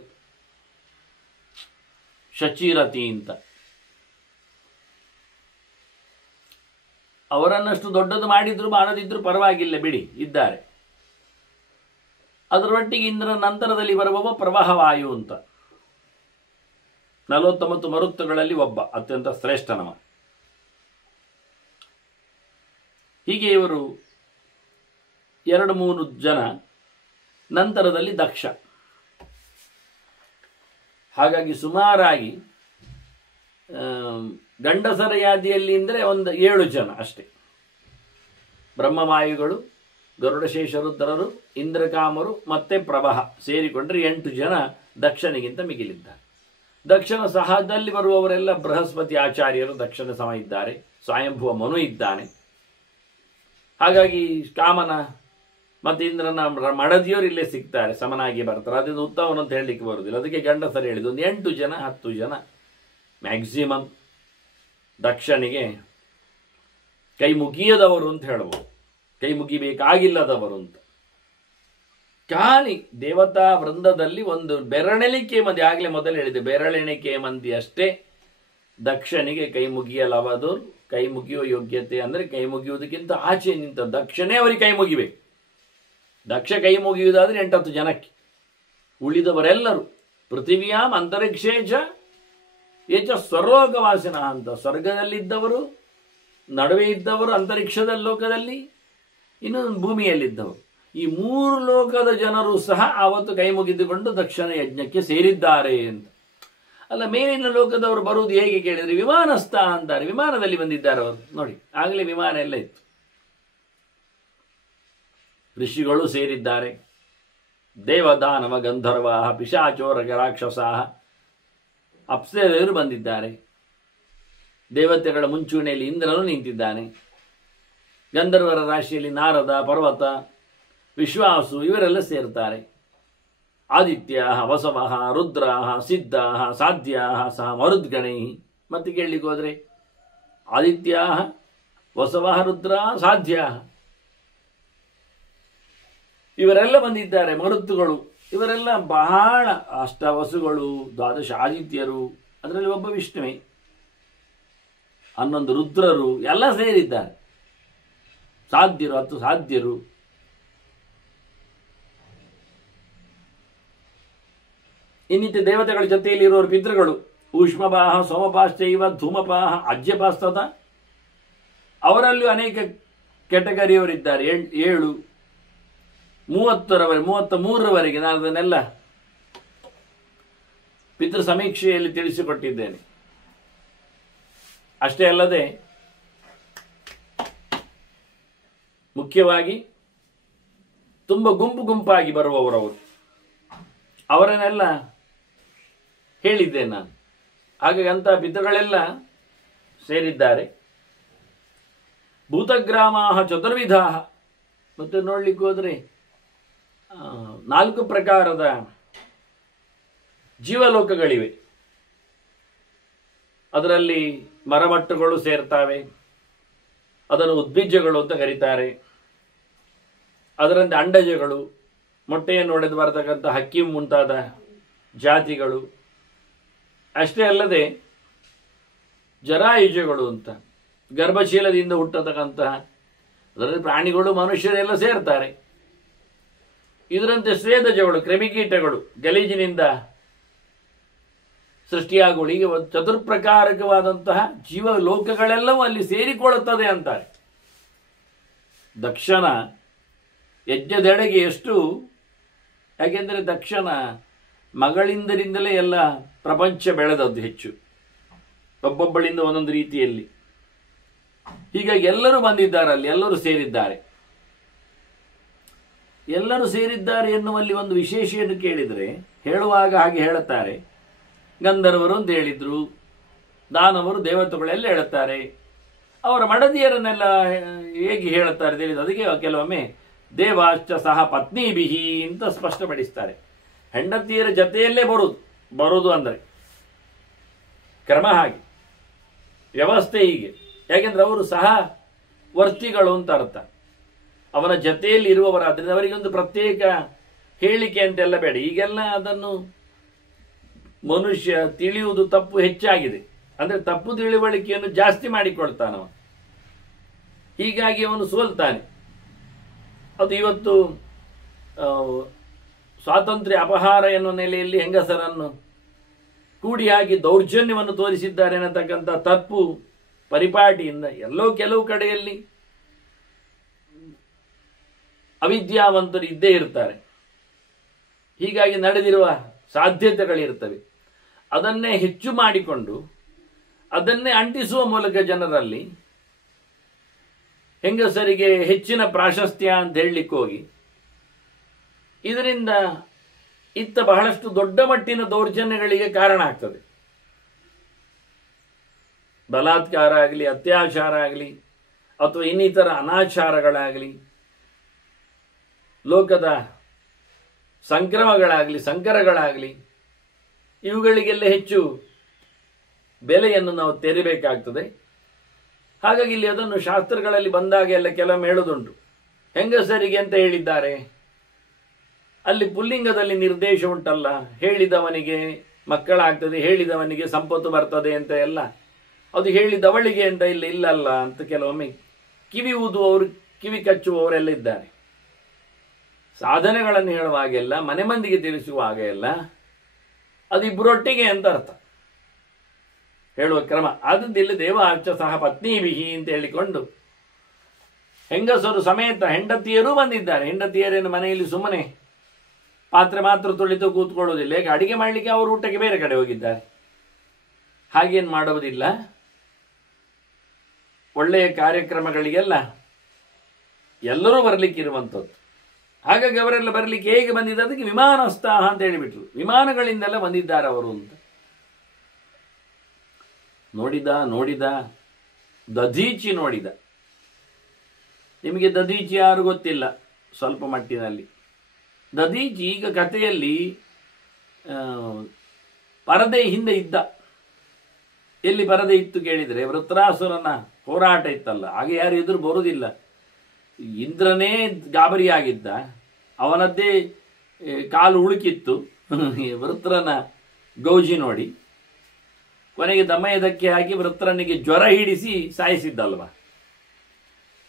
ಶಚೀರತಿ ಅಂತ. ಅವರನ್ನಷ್ಟು ದೊಡ್ಡದು ಮಾಡಿದ್ರು ಮಾಡದಿದ್ರು ಪರವಾಗಿಲ್ಲ ಬಿಡಿ, ಇದ್ದಾರೆ. ಅದರೊಟ್ಟಿಗೆ ಇಂದ್ರನ ನಂತರದಲ್ಲಿ ಬರುವವ ಪ್ರವಾಹವಾಯು ಅಂತ, 49 ಮರುತ್ತುಗಳಲ್ಲಿ ಒಬ್ಬ ಅತ್ಯಂತ ಶ್ರೇಷ್ಠನವ. ಹೀಗೆ ಇವರು 2-3 ಜನ. ನಂತರದಲ್ಲಿ ದಕ್ಷ. ಹಾಗಾಗಿ ಸುಮಾರಾಗಿ ಗಂಡಸರ ಯಾದಿಯಲ್ಲಿ ಅಂದರೆ ಒಂದು 7 ಜನ ಅಷ್ಟೇ. ಬ್ರಹ್ಮವಾಯುಗಳು, ಗರುಡಶೇಷರುದ್ರರು, ಇಂದ್ರಕಾಮರು ಮತ್ತೆ ಪ್ರವಾಹ ಸೇರಿಕೊಂಡ್ರೆ 8 ಜನ ದಕ್ಷನಿಗಿಂತ ಮಿಗಿಲಿದ್ದಾರೆ. ದಕ್ಷನ ಸಹದಲ್ಲಿ ಬರುವವರೆಲ್ಲ ಬೃಹಸ್ಪತಿ ಆಚಾರ್ಯರು ದಕ್ಷನ ಸಮ ಇದ್ದಾರೆ, ಸ್ವಯಂಭುವ ಮನು ಇದ್ದಾನೆ. ಹಾಗಾಗಿ ಕಾಮನ ಮತ್ತು ಇಂದ್ರನ ಮಡದಿಯವರು ಇಲ್ಲೇ ಸಿಗ್ತಾರೆ, ಸಮನಾಗಿ ಬರ್ತಾರೆ. ಅದರಿಂದ ಉತ್ತಮನು ಅಂತ ಹೇಳಲಿಕ್ಕೆ ಬರುವುದಿಲ್ಲ. ಅದಕ್ಕೆ ಗಂಡಸರು ಹೇಳಿದ್ದು ಒಂದು 8 ಜನ 10 ಜನ ಮ್ಯಾಕ್ಸಿಮಮ್ ದಕ್ಷನಿಗೆ ಕೈ ಮುಗಿಯದವರು ಅಂತ ಹೇಳ್ಬೋದು, ಕೈ ಮುಗಿಬೇಕಾಗಿಲ್ಲದವರು ಅಂತ. ಖಾಲಿ ದೇವತಾ ವೃಂದದಲ್ಲಿ ಒಂದು ಬೆರಳೆಣಿಕೆ ಮಂದಿ, ಆಗಲೇ ಮೊದಲು ಹೇಳಿದೆ, ಬೆರಳೆಣಿಕೆ ಮಂದಿ ಅಷ್ಟೇ ದಕ್ಷನಿಗೆ ಕೈ ಮುಗಿಯಲವದು. ಕೈ ಮುಗಿಯುವ ಯೋಗ್ಯತೆ ಅಂದರೆ ಕೈ ಮುಗಿಯುವುದಕ್ಕಿಂತ ಆಚೆ ನಿಂತ ದಕ್ಷನೇ ಅವರಿಗೆ ಕೈ ಮುಗಿಬೇಕು. ದಕ್ಷ ಕೈ ಮುಗಿಯುವುದಾದ್ರೆ 8-10 ಜನಕ್ಕೆ. ಉಳಿದವರೆಲ್ಲರೂ ಪೃಥಿವಿಯಾಂ ಅಂತರಿಕ್ಷೇಚ ಏಚ ಸ್ವರ್ಲೋಕವಾಸಿನ ಅಂತ, ಸ್ವರ್ಗದಲ್ಲಿದ್ದವರು, ನಡುವೆ ಇದ್ದವರು ಅಂತರಿಕ್ಷದ ಲೋಕದಲ್ಲಿ, ಇನ್ನು ಭೂಮಿಯಲ್ಲಿದ್ದವರು, ಈ 3 ಲೋಕದ ಜನರು ಸಹ ಆವತ್ತು ಕೈ ಮುಗಿದುಕೊಂಡು ದಕ್ಷಿಣ ಯಜ್ಞಕ್ಕೆ ಸೇರಿದ್ದಾರೆ ಅಂತ. ಅಲ್ಲ, ಮೇಲಿನ ಲೋಕದವರು ಬರುವುದು ಹೇಗೆ ಕೇಳಿದರೆ ವಿಮಾನಸ್ಥ ಅಂತಾರೆ. ವಿಮಾನದಲ್ಲಿ ಬಂದಿದ್ದಾರೆ ಅವರು. ನೋಡಿ, ಆಗಲೇ ವಿಮಾನ ಎಲ್ಲ ಇತ್ತು. ಋಷಿಗಳು ಸೇರಿದ್ದಾರೆ, ದೇವದಾನವ ಗಂಧರ್ವ ಪಿಶಾಚೋರ ರಾಕ್ಷಸ ಅಪ್ಸರೆಯರು ಬಂದಿದ್ದಾರೆ. ದೇವತೆಗಳ ಮುಂಚೂಣಿಯಲ್ಲಿ ಇಂದ್ರನು ನಿಂತಿದ್ದಾನೆ. ಗಂಧರ್ವರ ರಾಶಿಯಲ್ಲಿ ನಾರದ, ಪರ್ವತ, ವಿಶ್ವಾಸು ಇವರೆಲ್ಲ ಸೇರ್ತಾರೆ. ಆದಿತ್ಯ ವಸವ ರುದ್ರ ಸಿದ್ಧ ಸಾಧ್ಯ ಸಹ ಮರುದ್ಗಣೈ. ಮತ್ತೆ ಕೇಳಲಿಕ್ಕೆ ಹೋದರೆ ಆದಿತ್ಯ ವಸವ ರುದ್ರ ಸಾಧ್ಯ ಇವರೆಲ್ಲ ಬಂದಿದ್ದಾರೆ. ಮರುತ್ತುಗಳು ಇವರೆಲ್ಲ ಬಹಳ, ಅಷ್ಟವಸುಗಳು, 12 ಆದಿತ್ಯರು, ಅದರಲ್ಲಿ ಒಬ್ಬ ವಿಷ್ಣುವೇ, 11 ರುದ್ರರು ಎಲ್ಲ ಸೇರಿದ್ದಾರೆ. ಸಾಧ್ಯರು 10 ಸಾಧ್ಯರು. ಇನ್ನಿತ ದೇವತೆಗಳ ಜೊತೆಯಲ್ಲಿ ಇರುವವರು ಪಿತೃಗಳು, ಊಷ್ಮಪಾಹ ಸೋಮಪಾಶ್ಚೈವ ಧೂಮಪಾಹ ಅಜ್ಯಪಾಸ್ತದ. ಅವರಲ್ಲೂ ಅನೇಕ ಕೆಟಗರಿಯವರಿದ್ದಾರೆ. 7 33ರವರೆಗೆ ನಾನು ಅದನ್ನೆಲ್ಲ ಪಿತೃ ಸಮೀಕ್ಷೆಯಲ್ಲಿ ತಿಳಿಸಿಕೊಟ್ಟಿದ್ದೇನೆ. ಅಷ್ಟೇ ಅಲ್ಲದೆ ಮುಖ್ಯವಾಗಿ ತುಂಬ ಗುಂಪಾಗಿ ಬರುವವರವರು, ಅವರನ್ನೆಲ್ಲ ಹೇಳಿದ್ದೇನೆ ನಾನು. ಹಾಗಾಗಿ ಅಂಥ ಪಿತೃಗಳೆಲ್ಲ ಸೇರಿದ್ದಾರೆ. ಭೂತಗ್ರಾಮ ಚತುರ್ವಿಧ. ಮತ್ತು ನೋಡ್ಲಿಕ್ಕೆ ಹೋದರೆ 4 ಪ್ರಕಾರದ ಜೀವಲೋಕಗಳಿವೆ. ಅದರಲ್ಲಿ ಮರಮಟ್ಟುಗಳು ಸೇರ್ತಾವೆ, ಅದನ್ನು ಉದ್ಭಿಜ್ಜಗಳು ಅಂತ ಕರೀತಾರೆ. ಅದರಂತೆ ಅಂಡಜಗಳು, ಮೊಟ್ಟೆಯನ್ನು ಒಡೆದು ಬರತಕ್ಕಂಥ ಹಕ್ಕಿ ಮುಂತಾದ ಜಾತಿಗಳು. ಅಷ್ಟೇ ಅಲ್ಲದೆ ಜರಾಯುಜಗಳು ಅಂತ, ಗರ್ಭಶೀಲದಿಂದ ಹುಟ್ಟತಕ್ಕಂತಹ, ಅದರಲ್ಲಿ ಪ್ರಾಣಿಗಳು ಮನುಷ್ಯರೆಲ್ಲ ಸೇರ್ತಾರೆ. ಇದರಂತೆ ಸ್ವೇದಜಗಳು, ಕ್ರಿಮಿಕೀಟಗಳು, ಗಲೀಜಿನಿಂದ ಸೃಷ್ಟಿಯಾಗುಗಳು. ಹೀಗೆ ಚತುರ್ಪ್ರಕಾರಕವಾದಂತಹ ಜೀವಲೋಕಗಳೆಲ್ಲವೂ ಅಲ್ಲಿ ಸೇರಿಕೊಳ್ಳುತ್ತದೆ ಅಂತಾರೆ. ದಕ್ಷನ ಯಜ್ಞದೆಡೆಗೆ ಎಷ್ಟು, ಯಾಕೆಂದರೆ ದಕ್ಷನ ಮಗಳಿಂದರಿಂದಲೇ ಎಲ್ಲ ಪ್ರಪಂಚ ಬೆಳೆದದ್ದು ಹೆಚ್ಚು, ಒಬ್ಬೊಬ್ಬಳಿಂದ ಒಂದೊಂದು ರೀತಿಯಲ್ಲಿ. ಹೀಗಾಗಿ ಎಲ್ಲರೂ ಬಂದಿದ್ದಾರೆ, ಅಲ್ಲಿ ಎಲ್ಲರೂ ಸೇರಿದ್ದಾರೆ. ಎಲ್ಲರೂ ಸೇರಿದ್ದಾರೆ ಎನ್ನುವಲ್ಲಿ ಒಂದು ವಿಶೇಷವನ್ನು ಕೇಳಿದರೆ, ಹೇಳುವಾಗ ಹಾಗೆ ಹೇಳುತ್ತಾರೆ. ಗಂಧರ್ವರು ಅಂತ ಹೇಳಿದ್ರು, ದಾನವರು ದೇವತೆಗಳೆಲ್ಲ ಹೇಳುತ್ತಾರೆ. ಅವರ ಮಡದಿಯರನ್ನೆಲ್ಲ ಹೇಗೆ ಹೇಳುತ್ತಾರೆ ತಿಳಿದು, ಅದಕ್ಕೆ ಕೆಲವೊಮ್ಮೆ ದೇವಾಶ್ಚ ಸಹ ಪತ್ನಿಭಿಹಿ ಅಂತ ಸ್ಪಷ್ಟಪಡಿಸ್ತಾರೆ. ಹೆಂಡತಿಯರ ಜೊತೆಯಲ್ಲೇ ಬರುವುದು ಅಂದರೆ ಕ್ರಮ ಹಾಗೆ, ವ್ಯವಸ್ಥೆ ಹೀಗೆ. ಯಾಕೆಂದ್ರೆ ಅವರು ಸಹ ವರ್ತಿಗಳು ಅಂತ ಅರ್ಥ. ಅವನ ಜೊತೆಯಲ್ಲಿ ಇರುವವರಾದ್ರಿಂದ ಅವರಿಗೊಂದು ಪ್ರತ್ಯೇಕ ಹೇಳಿಕೆ ಅಂತೆಲ್ಲ ಬೇಡ. ಈಗೆಲ್ಲ ಅದನ್ನು ಮನುಷ್ಯ ತಿಳಿಯುವುದು ತಪ್ಪು ಹೆಚ್ಚಾಗಿದೆ. ಅಂದರೆ ತಪ್ಪು ತಿಳುವಳಿಕೆಯನ್ನು ಜಾಸ್ತಿ ಮಾಡಿಕೊಳ್ತಾನವ. ಹೀಗಾಗಿ ಅವನು ಸೋಲ್ತಾನೆ. ಅದು ಇವತ್ತು ಸ್ವಾತಂತ್ರ್ಯ ಅಪಹಾರ ಎನ್ನುವ ನೆಲೆಯಲ್ಲಿ ಹೆಂಗಸರನ್ನು ಕೂಡಿ ಹಾಕಿ ದೌರ್ಜನ್ಯವನ್ನು ತೋರಿಸಿದ್ದಾರೆ ಅನ್ನತಕ್ಕಂಥ ತಪ್ಪು ಪರಿಪಾಟಿಯಿಂದ ಎಲ್ಲೋ ಕೆಲವು ಕಡೆಯಲ್ಲಿ ಅವಿದ್ಯಾವಂತರು ಇದ್ದೇ ಇರ್ತಾರೆ. ಹೀಗಾಗಿ ನಡೆದಿರುವ ಸಾಧ್ಯತೆಗಳಿರ್ತವೆ. ಅದನ್ನೇ ಹೆಚ್ಚು ಮಾಡಿಕೊಂಡು ಅದನ್ನೇ ಅಂಟಿಸುವ ಮೂಲಕ ಜನರಲ್ಲಿ ಹೆಂಗಸರಿಗೆ ಹೆಚ್ಚಿನ ಪ್ರಾಶಸ್ತ್ಯ ಅಂತ ಹೇಳಲಿಕ್ಕೆ ಹೋಗಿ ಇದರಿಂದ ಇತ್ತ ಬಹಳಷ್ಟು ದೊಡ್ಡ ಮಟ್ಟಿನ ದೌರ್ಜನ್ಯಗಳಿಗೆ ಕಾರಣ ಆಗ್ತದೆ. ಬಲಾತ್ಕಾರ ಆಗಲಿ, ಅತ್ಯಾಚಾರ ಆಗಲಿ, ಅಥವಾ ಇನ್ನಿತರ ಅನಾಚಾರಗಳಾಗಲಿ, ಲೋಕದ ಸಂಕ್ರಮಗಳಾಗಲಿ, ಸಂಕರಗಳಾಗಲಿ, ಇವುಗಳಿಗೆಲ್ಲ ಹೆಚ್ಚು ಬೆಲೆಯನ್ನು ನಾವು ತೆರಿಬೇಕಾಗ್ತದೆ. ಹಾಗಾಗಿ ಇಲ್ಲಿ ಅದನ್ನು ಶಾಸ್ತ್ರಗಳಲ್ಲಿ ಬಂದಾಗ ಎಲ್ಲ ಕೆಲವೊಮ್ಮೆ ಹೇಳೋದುಂಟು. ಹೆಂಗಸರಿಗೆ ಅಂತ ಹೇಳಿದ್ದಾರೆ, ಅಲ್ಲಿ ಪುಲ್ಲಿಂಗದಲ್ಲಿ ನಿರ್ದೇಶ ಉಂಟಲ್ಲ, ಹೇಳಿದವನಿಗೆ ಮಕ್ಕಳಾಗ್ತದೆ, ಹೇಳಿದವನಿಗೆ ಸಂಪತ್ತು ಬರ್ತದೆ ಅಂತ ಎಲ್ಲ, ಅದು ಹೇಳಿದವಳಿಗೆ ಅಂತ ಇಲ್ಲಲ್ಲ ಅಂತ ಕೆಲವೊಮ್ಮೆ ಕಿವಿ ಊದುವವರು, ಕಿವಿ ಕಚ್ಚುವವರೆಲ್ಲ ಇದ್ದಾರೆ. ಸಾಧನೆಗಳನ್ನು ಹೇಳುವಾಗೆಲ್ಲ, ಮನೆ ಮಂದಿಗೆ ತಿಳಿಸುವಾಗ ಎಲ್ಲ ಅದಿಬ್ಬರೊಟ್ಟಿಗೆ ಅಂತ ಅರ್ಥ ಹೇಳುವ ಕ್ರಮ. ಆದದ್ದಿಲ್ಲ ದೇವಾರ್ಚ ಸಹ ಪತ್ನಿವಿಹಿ ಅಂತ ಹೇಳಿಕೊಂಡು ಹೆಂಗಸರು ಸಮೇತ ಹೆಂಡತಿಯರೂ ಬಂದಿದ್ದಾರೆ. ಹೆಂಡತಿಯರೇನು ಮನೆಯಲ್ಲಿ ಸುಮ್ಮನೆ ಪಾತ್ರೆ ಮಾತ್ರ ತೊಳಿತು ಕೂತ್ಕೊಳ್ಳೋದಿಲ್ಲ, ಈಗ ಅಡಿಗೆ ಮಾಡಲಿಕ್ಕೆ ಅವರು ಊಟಕ್ಕೆ ಬೇರೆ ಕಡೆ ಹೋಗಿದ್ದಾರೆ. ಹಾಗೇನು ಮಾಡುವುದಿಲ್ಲ. ಒಳ್ಳೆಯ ಕಾರ್ಯಕ್ರಮಗಳಿಗೆಲ್ಲ ಎಲ್ಲರೂ ಬರಲಿಕ್ಕಿರುವಂಥದ್ದು. ಹಾಗಾಗಿ ಅವರೆಲ್ಲ ಬರಲಿಕ್ಕೆ ಹೇಗೆ ಬಂದಿದ್ದ, ಅದಕ್ಕೆ ವಿಮಾನಸ್ಥಾಹ ಅಂತ ಹೇಳಿಬಿಟ್ರು. ವಿಮಾನಗಳಿಂದೆಲ್ಲ ಬಂದಿದ್ದಾರೆ ಅವರು ಅಂತ. ನೋಡಿದ ದಧೀಚಿ ನೋಡಿದ. ನಿಮಗೆ ದಧೀಚಿ ಯಾರು ಗೊತ್ತಿಲ್ಲ ಸ್ವಲ್ಪ ಮಟ್ಟಿನಲ್ಲಿ. ದಧೀಚಿ ಈಗ ಕಥೆಯಲ್ಲಿ ಪರದೆ ಹಿಂದೆ ಇದ್ದ. ಎಲ್ಲಿ ಪರದೆ ಇತ್ತು ಕೇಳಿದರೆ, ವೃತ್ರಾಸುರನ ಹೋರಾಟ ಇತ್ತಲ್ಲ, ಹಾಗೆ ಯಾರು ಎದುರು ಬರುವುದಿಲ್ಲ. ಇಂದ್ರನೇ ಗಾಬರಿಯಾಗಿದ್ದ, ಅವನದ್ದೇ ಕಾಲು ಉಳುಕಿತ್ತು ವೃತ್ರನ ಗೌಜಿ ನೋಡಿ. ಕೊನೆಗೆ ದಮಯದಕ್ಕೆ ಹಾಕಿ ವೃತ್ರನಿಗೆ ಜ್ವರ ಹಿಡಿಸಿ ಸಾಯಿಸಿದ್ದಲ್ವ.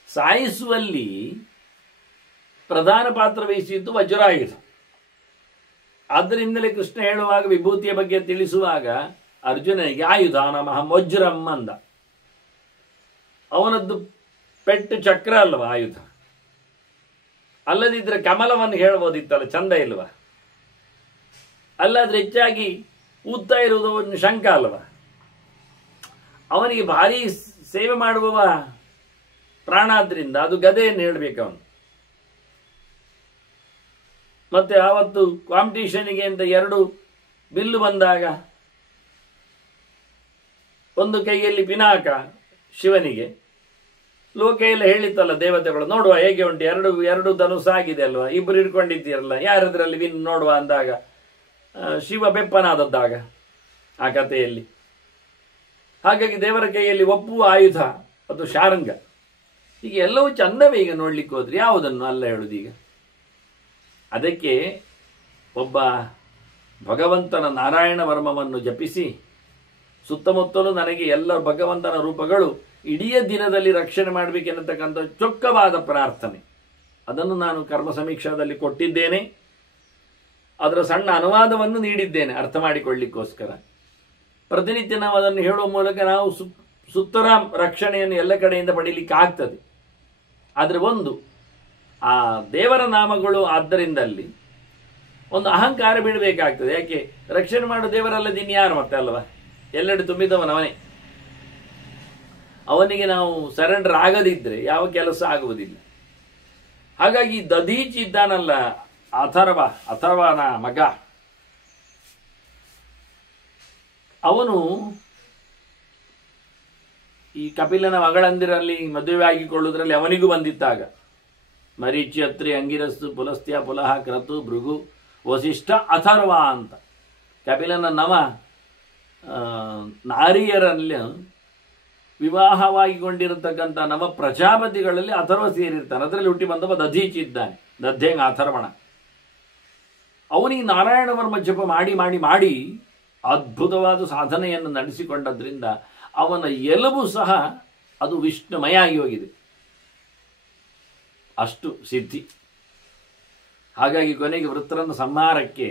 ಸಾಯಿಸುವಲ್ಲಿ ಪ್ರಧಾನ ಪಾತ್ರ ವಹಿಸಿದ್ದು ವಜ್ರಾಯುಧ. ಆದ್ದರಿಂದಲೇ ಕೃಷ್ಣ ಹೇಳುವಾಗ, ವಿಭೂತಿಯ ಬಗ್ಗೆ ತಿಳಿಸುವಾಗ ಅರ್ಜುನನಿಗೆ ಆಯುಧ ನಮಃ ವಜ್ರಂ ಅಂದ. ಅವನದ್ದು ಪೆಟ್ಟು ಚಕ್ರ ಅಲ್ವಾ ಆಯುಧ. ಅಲ್ಲದಿದ್ರೆ ಕಮಲವನ್ನು ಹೇಳ್ಬೋದಿತ್ತಲ್ಲ, ಚಂದ ಇಲ್ವಾ. ಅಲ್ಲಾದ್ರೆ ಹೆಚ್ಚಾಗಿ ಊದ್ತಾ ಇರುವುದು ಒಂದು ಶಂಕ ಅಲ್ವಾ. ಅವನಿಗೆ ಭಾರಿ ಸೇವೆ ಮಾಡುವ ಪ್ರಾಣ ಆದ್ರಿಂದ ಅದು ಗದೆಯನ್ನು ಹೇಳ್ಬೇಕು ಅವನು. ಮತ್ತೆ ಆವತ್ತು ಕಾಂಪಿಟೇಷನ್ಗೆ ಅಂತ 2 ಬಿಲ್ಲು ಬಂದಾಗ ಒಂದು ಕೈಯಲ್ಲಿ ಪಿನಾಕ ಶಿವನಿಗೆ, ಲೋಕ ಎಲ್ಲ ಹೇಳಿತ್ತಲ್ಲ ದೇವತೆಗಳು, ನೋಡುವ ಹೇಗೆ ಉಂಟು, ಎರಡು ಧನುಸಾಗಿದೆ ಅಲ್ವಾ, ಇಬ್ಬರು ಹಿಡ್ಕೊಂಡಿದ್ದೀರಲ್ಲ, ಯಾರದ್ರಲ್ಲಿ ವಿನ್ ನೋಡುವ ಅಂದಾಗ ಶಿವ ಬೆಪ್ಪನಾದದ್ದಾಗ ಆ ಕಥೆಯಲ್ಲಿ. ಹಾಗಾಗಿ ದೇವರ ಕೈಯಲ್ಲಿ ಒಪ್ಪುವ ಆಯುಧ ಅದು ಶಾರಂಗ. ಹೀಗೆ ಎಲ್ಲವೂ ಚಂದವೇ. ಈಗ ನೋಡ್ಲಿಕ್ಕೆ ಹೋದ್ರೆ ಯಾವುದನ್ನು ಅಲ್ಲ ಹೇಳುದು. ಈಗ ಅದಕ್ಕೆ ಒಬ್ಬ ಭಗವಂತನ ನಾರಾಯಣ ವರ್ಮವನ್ನು ಜಪಿಸಿ ಸುತ್ತಮುತ್ತಲೂ ನನಗೆ ಎಲ್ಲ ಭಗವಂತನ ರೂಪಗಳು ಇಡೀ ದಿನದಲ್ಲಿ ರಕ್ಷಣೆ ಮಾಡಬೇಕೆನ್ನತಕ್ಕಂಥ ಚೊಕ್ಕವಾದ ಪ್ರಾರ್ಥನೆ, ಅದನ್ನು ನಾನು ಕರ್ಮ ಸಮೀಕ್ಷಾದಲ್ಲಿ ಕೊಟ್ಟಿದ್ದೇನೆ. ಅದರ ಸಣ್ಣ ಅನುವಾದವನ್ನು ನೀಡಿದ್ದೇನೆ ಅರ್ಥ ಮಾಡಿಕೊಳ್ಳಿಕ್ಕೋಸ್ಕರ. ಪ್ರತಿನಿತ್ಯ ನಾವು ಅದನ್ನು ಹೇಳುವ ಮೂಲಕ ನಾವು ಸುತ್ತರ ರಕ್ಷಣೆಯನ್ನು ಎಲ್ಲ ಕಡೆಯಿಂದ ಪಡೀಲಿಕ್ಕೆ ಆಗ್ತದೆ. ಆದರೆ ಒಂದು ಆ ದೇವರ ನಾಮಗಳು ಆದ್ದರಿಂದಲ್ಲಿ ಒಂದು ಅಹಂಕಾರ ಬಿಡಬೇಕಾಗ್ತದೆ. ಯಾಕೆ, ರಕ್ಷಣೆ ಮಾಡೋ ದೇವರಲ್ಲದ ಇನ್ಯಾರು ಮತ್ತೆ ಅಲ್ವಾ, ಎಲ್ಲೆಡೆ ತುಂಬಿದವನವನೇ. ಅವನಿಗೆ ನಾವು ಸರೆಂಡರ್ ಆಗದಿದ್ರೆ ಯಾವ ಕೆಲಸ ಆಗುವುದಿಲ್ಲ. ಹಾಗಾಗಿ ದಧೀಚಿ ಇದ್ದಾನಲ್ಲ, ಅಥರ್ವನ ಮಗ, ಅವನು ಈ ಕಪಿಲನ ಮಗಳಂದಿರಲ್ಲಿ ಮದುವೆ ಆಗಿಕೊಳ್ಳುವುದರಲ್ಲಿ ಅವನಿಗೂ ಬಂದಿತ್ತಾಗ. ಮರೀಚಿ, ಅತ್ರಿ, ಅಂಗಿರಸ್ಸು, ಪುಲಸ್ತ್ಯ, ಪುಲಹ, ಕ್ರತು, ಭೃಗು, ವಸಿಷ್ಠ, ಅಥರ್ವ ಅಂತ ಕಪಿಲನ ನಾರಿಯರಲ್ಲಿ ವಿವಾಹವಾಗಿಕೊಂಡಿರತಕ್ಕಂಥ ನವ ಪ್ರಜಾಪತಿಗಳಲ್ಲಿ ಅಥರ್ವ ಸೇರಿರ್ತಾನೆ. ಅದರಲ್ಲಿ ಹುಟ್ಟಿ ಬಂದವ ದಧೀಚಿ ಇದ್ದಾನೆ, ದಧ್ಯಂಗ ಅಥರ್ವಣ. ಅವನಿಗೆ ನಾರಾಯಣ ವರ್ಮ ಜಪ ಮಾಡಿ ಮಾಡಿ ಮಾಡಿ ಅದ್ಭುತವಾದ ಸಾಧನೆಯನ್ನು ನಡೆಸಿಕೊಂಡದ್ರಿಂದ ಅವನ ಎಲುಬು ಸಹ ಅದು ವಿಷ್ಣುಮಯ ಆಗಿ ಹೋಗಿದೆ. ಅಷ್ಟು ಸಿದ್ಧಿ. ಹಾಗಾಗಿ ಕೊನೆಗೆ ವೃತ್ರನ ಸಂಹಾರಕ್ಕೆ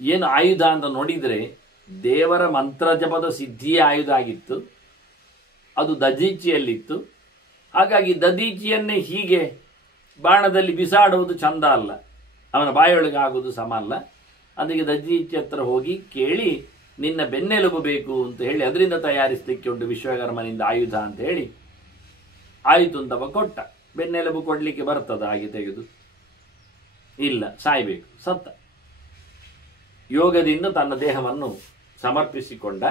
ಏನು ಆಯುಧ ಅಂತ ನೋಡಿದರೆ ದೇವರ ಮಂತ್ರ ಜಪದ ಸಿದ್ಧಿಯೇ ಆಯುಧ ಆಗಿತ್ತು. ಅದು ದಧೀಚಿಯಲ್ಲಿತ್ತು. ಹಾಗಾಗಿ ದಧೀಚಿಯನ್ನೇ ಹೀಗೆ ಬಾಣದಲ್ಲಿ ಬಿಸಾಡುವುದು ಚಂದ ಅಲ್ಲ, ಅವನ ಬಾಯೊಳಗೆ ಆಗುವುದು ಸಮ ಅಲ್ಲ. ಅದಕ್ಕೆ ದಧೀಚಿ ಹತ್ರ ಹೋಗಿ ಕೇಳಿ ನಿನ್ನ ಬೆನ್ನೆಲುಬು ಬೇಕು ಅಂತ ಹೇಳಿ ಅದರಿಂದ ತಯಾರಿಸಲಿಕ್ಕೆ ಉಂಟು ವಿಶ್ವಕರ್ಮನಿಂದ ಆಯುಧ ಅಂತ ಹೇಳಿ ಆಯಿತು ಅಂತವ ಕೊಟ್ಟ. ಬೆನ್ನೆಲುಬು ಕೊಡಲಿಕ್ಕೆ ಬರ್ತದ ಹಾಗೆ ತೆಗೆದು? ಇಲ್ಲ, ಸಾಯಬೇಕು. ಸತ್ತ. ಯೋಗದಿಂದ ತನ್ನ ದೇಹವನ್ನು ಸಮರ್ಪಿಸಿಕೊಂಡ,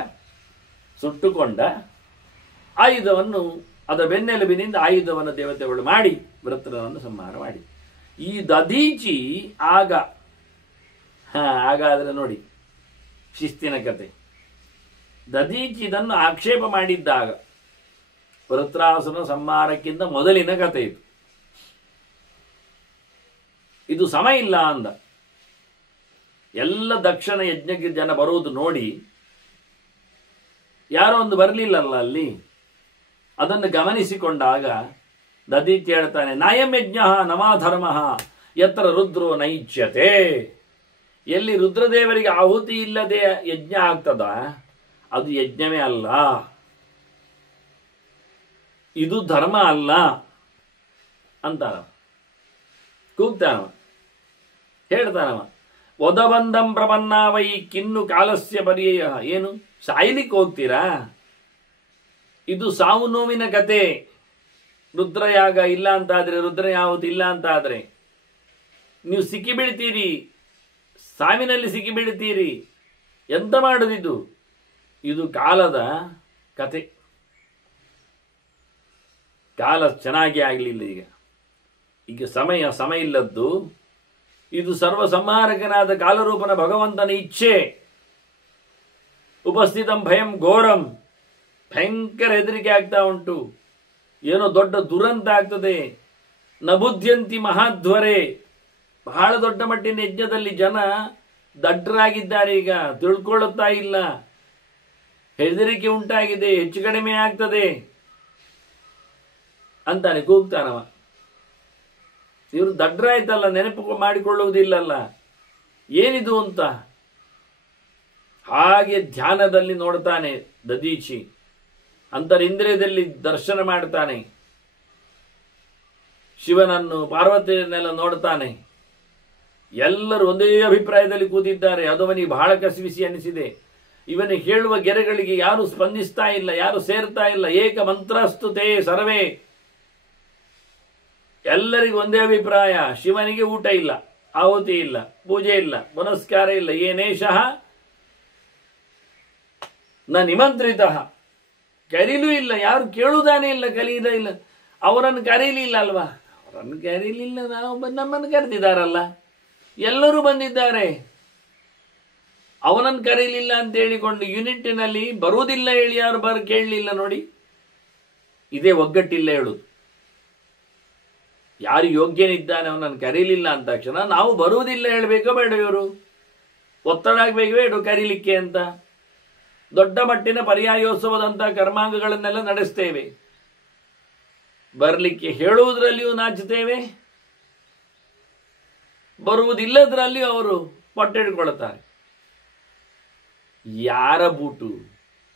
ಸುಟ್ಟುಕೊಂಡ, ಆಯುಧವನ್ನು ಅದರ ಬೆನ್ನೆಲುಬಿನಿಂದ ಆಯುಧವನ್ನು ದೇವತೆಗಳು ಮಾಡಿ ವೃತ್ರನನ್ನು ಸಂಹಾರ ಮಾಡಿ. ಈ ದಧೀಚಿ ಹಾಗಾದರೆ ನೋಡಿ ಶಿಸ್ತಿನ ಕತೆ. ದಧೀಚಿ ಇದನ್ನು ಆಕ್ಷೇಪ ಮಾಡಿದ್ದಾಗ ವೃತ್ರಾಸುರನ ಸಂಹಾರಕ್ಕಿಂತ ಮೊದಲಿನ ಕತೆ ಇದು. ಇದು ಸಮ ಇಲ್ಲ ಅಂದ. ಎಲ್ಲ ದಕ್ಷಿಣ ಯಜ್ಞಕ್ಕೆ ಜನ ಬರುವುದು ನೋಡಿ ಯಾರೋ ಒಂದು ಬರಲಿಲ್ಲಲ್ಲ ಅಲ್ಲಿ, ಅದನ್ನು ಗಮನಿಸಿಕೊಂಡಾಗ ದಧೀಚಿ ಹೇಳ್ತಾನೆ, ನಾಯಂ ಯಜ್ಞ ನಮಾಧರ್ಮ ಯತ್ರ ರುದ್ರೋ ನೈಚ್ಯತೆ. ಎಲ್ಲಿ ರುದ್ರದೇವರಿಗೆ ಆಹುತಿ ಇಲ್ಲದೆ ಯಜ್ಞ ಆಗ್ತದ ಅದು ಯಜ್ಞವೇ ಅಲ್ಲ, ಇದು ಧರ್ಮ ಅಲ್ಲ ಅಂತಾನ, ಕೂಗ್ತಾನವ, ಹೇಳ್ತಾನವ. ಒದಬಂಧಂ ಪ್ರಪನ್ನಾವೈ ಕಿನ್ನು ಕಾಲಸ್ಯ ಪರ್ಯಯ. ಏನು ಸಾಯ್ಲಿಕ್ಕೆ ಹೋಗ್ತೀರಾ? ಇದು ಸಾವು ನೋವಿನ ಕತೆ. ರುದ್ರಯಾಗ ಇಲ್ಲ ಅಂತಾದ್ರೆ, ರುದ್ರಯಾವತ್ತು ಇಲ್ಲ ಅಂತಾದ್ರೆ ನೀವು ಸಿಕ್ಕಿಬೀಳ್ತೀರಿ, ಸಾವಿನಲ್ಲಿ ಸಿಕ್ಕಿಬೀಳ್ತೀರಿ. ಎಂತ ಮಾಡುದಿದು? ಇದು ಕಾಲದ ಕತೆ. ಕಾಲ ಚೆನ್ನಾಗಿ ಆಗಲಿಲ್ಲ. ಈಗ ಸಮಯ ಇಲ್ಲದ್ದು. ಇದು ಸರ್ವ ಸಂಹಾರಕನಾದ ಕಾಲರೂಪನ ಭಗವಂತನ ಇಚ್ಛೆ. ಉಪಸ್ಥಿತಂ ಭಯಂ ಘೋರಂ. ಭಯಂಕರ ಹೆದರಿಕೆ ಆಗ್ತಾ ಉಂಟು. ಏನೋ ದೊಡ್ಡ ದುರಂತ ಆಗ್ತದೆ. ನಬುದ್ಯಂತಿ ಮಹಾಧ್ವರೆ. ಬಹಳ ದೊಡ್ಡ ಮಟ್ಟಿನ ಯಜ್ಞದಲ್ಲಿ ಜನ ದಡ್ಡರಾಗಿದ್ದಾರೆ. ಈಗ ತಿಳ್ಕೊಳ್ಳುತ್ತಾ ಇಲ್ಲ. ಹೆದರಿಕೆ ಉಂಟಾಗಿದೆ, ಹೆಚ್ಚು ಕಡಿಮೆ ಆಗ್ತದೆ ಅಂತಾನೆ ಕೂಗ್ತಾನವ. ಇವರು ದಡ್ಡರಾಯ್ತಲ್ಲ, ನೆನಪು ಮಾಡಿಕೊಳ್ಳುವುದಿಲ್ಲಲ್ಲ, ಏನಿದು ಅಂತ ಹಾಗೆ ಧ್ಯಾನದಲ್ಲಿ ನೋಡ್ತಾನೆ ದಧೀಚಿ. ಅಂತರಿಂದ್ರಿಯದಲ್ಲಿ ದರ್ಶನ ಮಾಡ್ತಾನೆ. ಶಿವನನ್ನು, ಪಾರ್ವತಿಯನ್ನೆಲ್ಲ ನೋಡ್ತಾನೆ. ಎಲ್ಲರೂ ಒಂದೇ ಅಭಿಪ್ರಾಯದಲ್ಲಿ ಕೂತಿದ್ದಾರೆ. ಅದು ಅವನಿಗೆ ಬಹಳ ಕಸಿವಿಸಿ ಅನಿಸಿದೆ. ಇವನಿಗೆ ಹೇಳುವ ಗೆರೆಗಳಿಗೆ ಯಾರು ಸ್ಪಂದಿಸ್ತಾ ಇಲ್ಲ, ಯಾರು ಸೇರ್ತಾ ಇಲ್ಲ. ಏಕ ಮಂತ್ರಸ್ತುತೆ ಸರ್ವೇ. ಎಲ್ಲರಿಗೂ ಒಂದೇ ಅಭಿಪ್ರಾಯ. ಶಿವನಿಗೆ ಊಟ ಇಲ್ಲ, ಆಹುತಿ ಇಲ್ಲ, ಪೂಜೆ ಇಲ್ಲ, ಪುನಸ್ಕಾರ ಇಲ್ಲ. ಏನೇಶಃ ನ ನಿಮಂತ್ರಿತ. ಕರೀಲೂ ಇಲ್ಲ, ಯಾರು ಕೇಳುವುದಾನೇ ಇಲ್ಲ, ಕಲಿಯುವುದೇ ಇಲ್ಲ. ಅವರನ್ನು ಕರೀಲಿಲ್ಲ ಅಲ್ವಾ? ಅವರನ್ನು ಕರೀಲಿಲ್ಲ, ನಮ್ಮನ್ನು ಕರೆದಿದ್ದಾರಲ್ಲ, ಎಲ್ಲರೂ ಬಂದಿದ್ದಾರೆ. ಅವನನ್ನು ಕರೀಲಿಲ್ಲ ಅಂತ ಹೇಳಿಕೊಂಡು ಯೂನಿಟ್ಟಿನಲ್ಲಿ ಬರುವುದಿಲ್ಲ ಹೇಳಿ ಯಾರು ಕೇಳಲಿಲ್ಲ ನೋಡಿ. ಇದೇ ಒಗ್ಗಟ್ಟಿಲ್ಲ ಹೇಳುದು. ಯಾರು ಯೋಗ್ಯನಿದ್ದಾನೆ ಅವನನ್ನು ಕರೀಲಿಲ್ಲ ಅಂದ ತಕ್ಷಣ ನಾವು ಬರುವುದಿಲ್ಲ ಹೇಳಬೇಕೋ ಬೇಡ? ಇವರು ಒತ್ತಡ ಆಗ್ಬೇಕು ಬೇಡ ಕರೀಲಿಕ್ಕೆ ಅಂತ. ದೊಡ್ಡ ಮಟ್ಟಿನ ಪರ್ಯಾಯೋತ್ಸವದಂತಹ ಕರ್ಮಾಂಗಗಳನ್ನೆಲ್ಲ ನಡೆಸ್ತೇವೆ. ಬರಲಿಕ್ಕೆ ಹೇಳುವುದರಲ್ಲಿಯೂ ನಾಚುತ್ತೇವೆ, ಬರುವುದಿಲ್ಲದರಲ್ಲಿಯೂ ಅವರು ಪಟ್ಟಿಡ್ಕೊಳ್ತಾರೆ. ಯಾರ ಬೂಟು,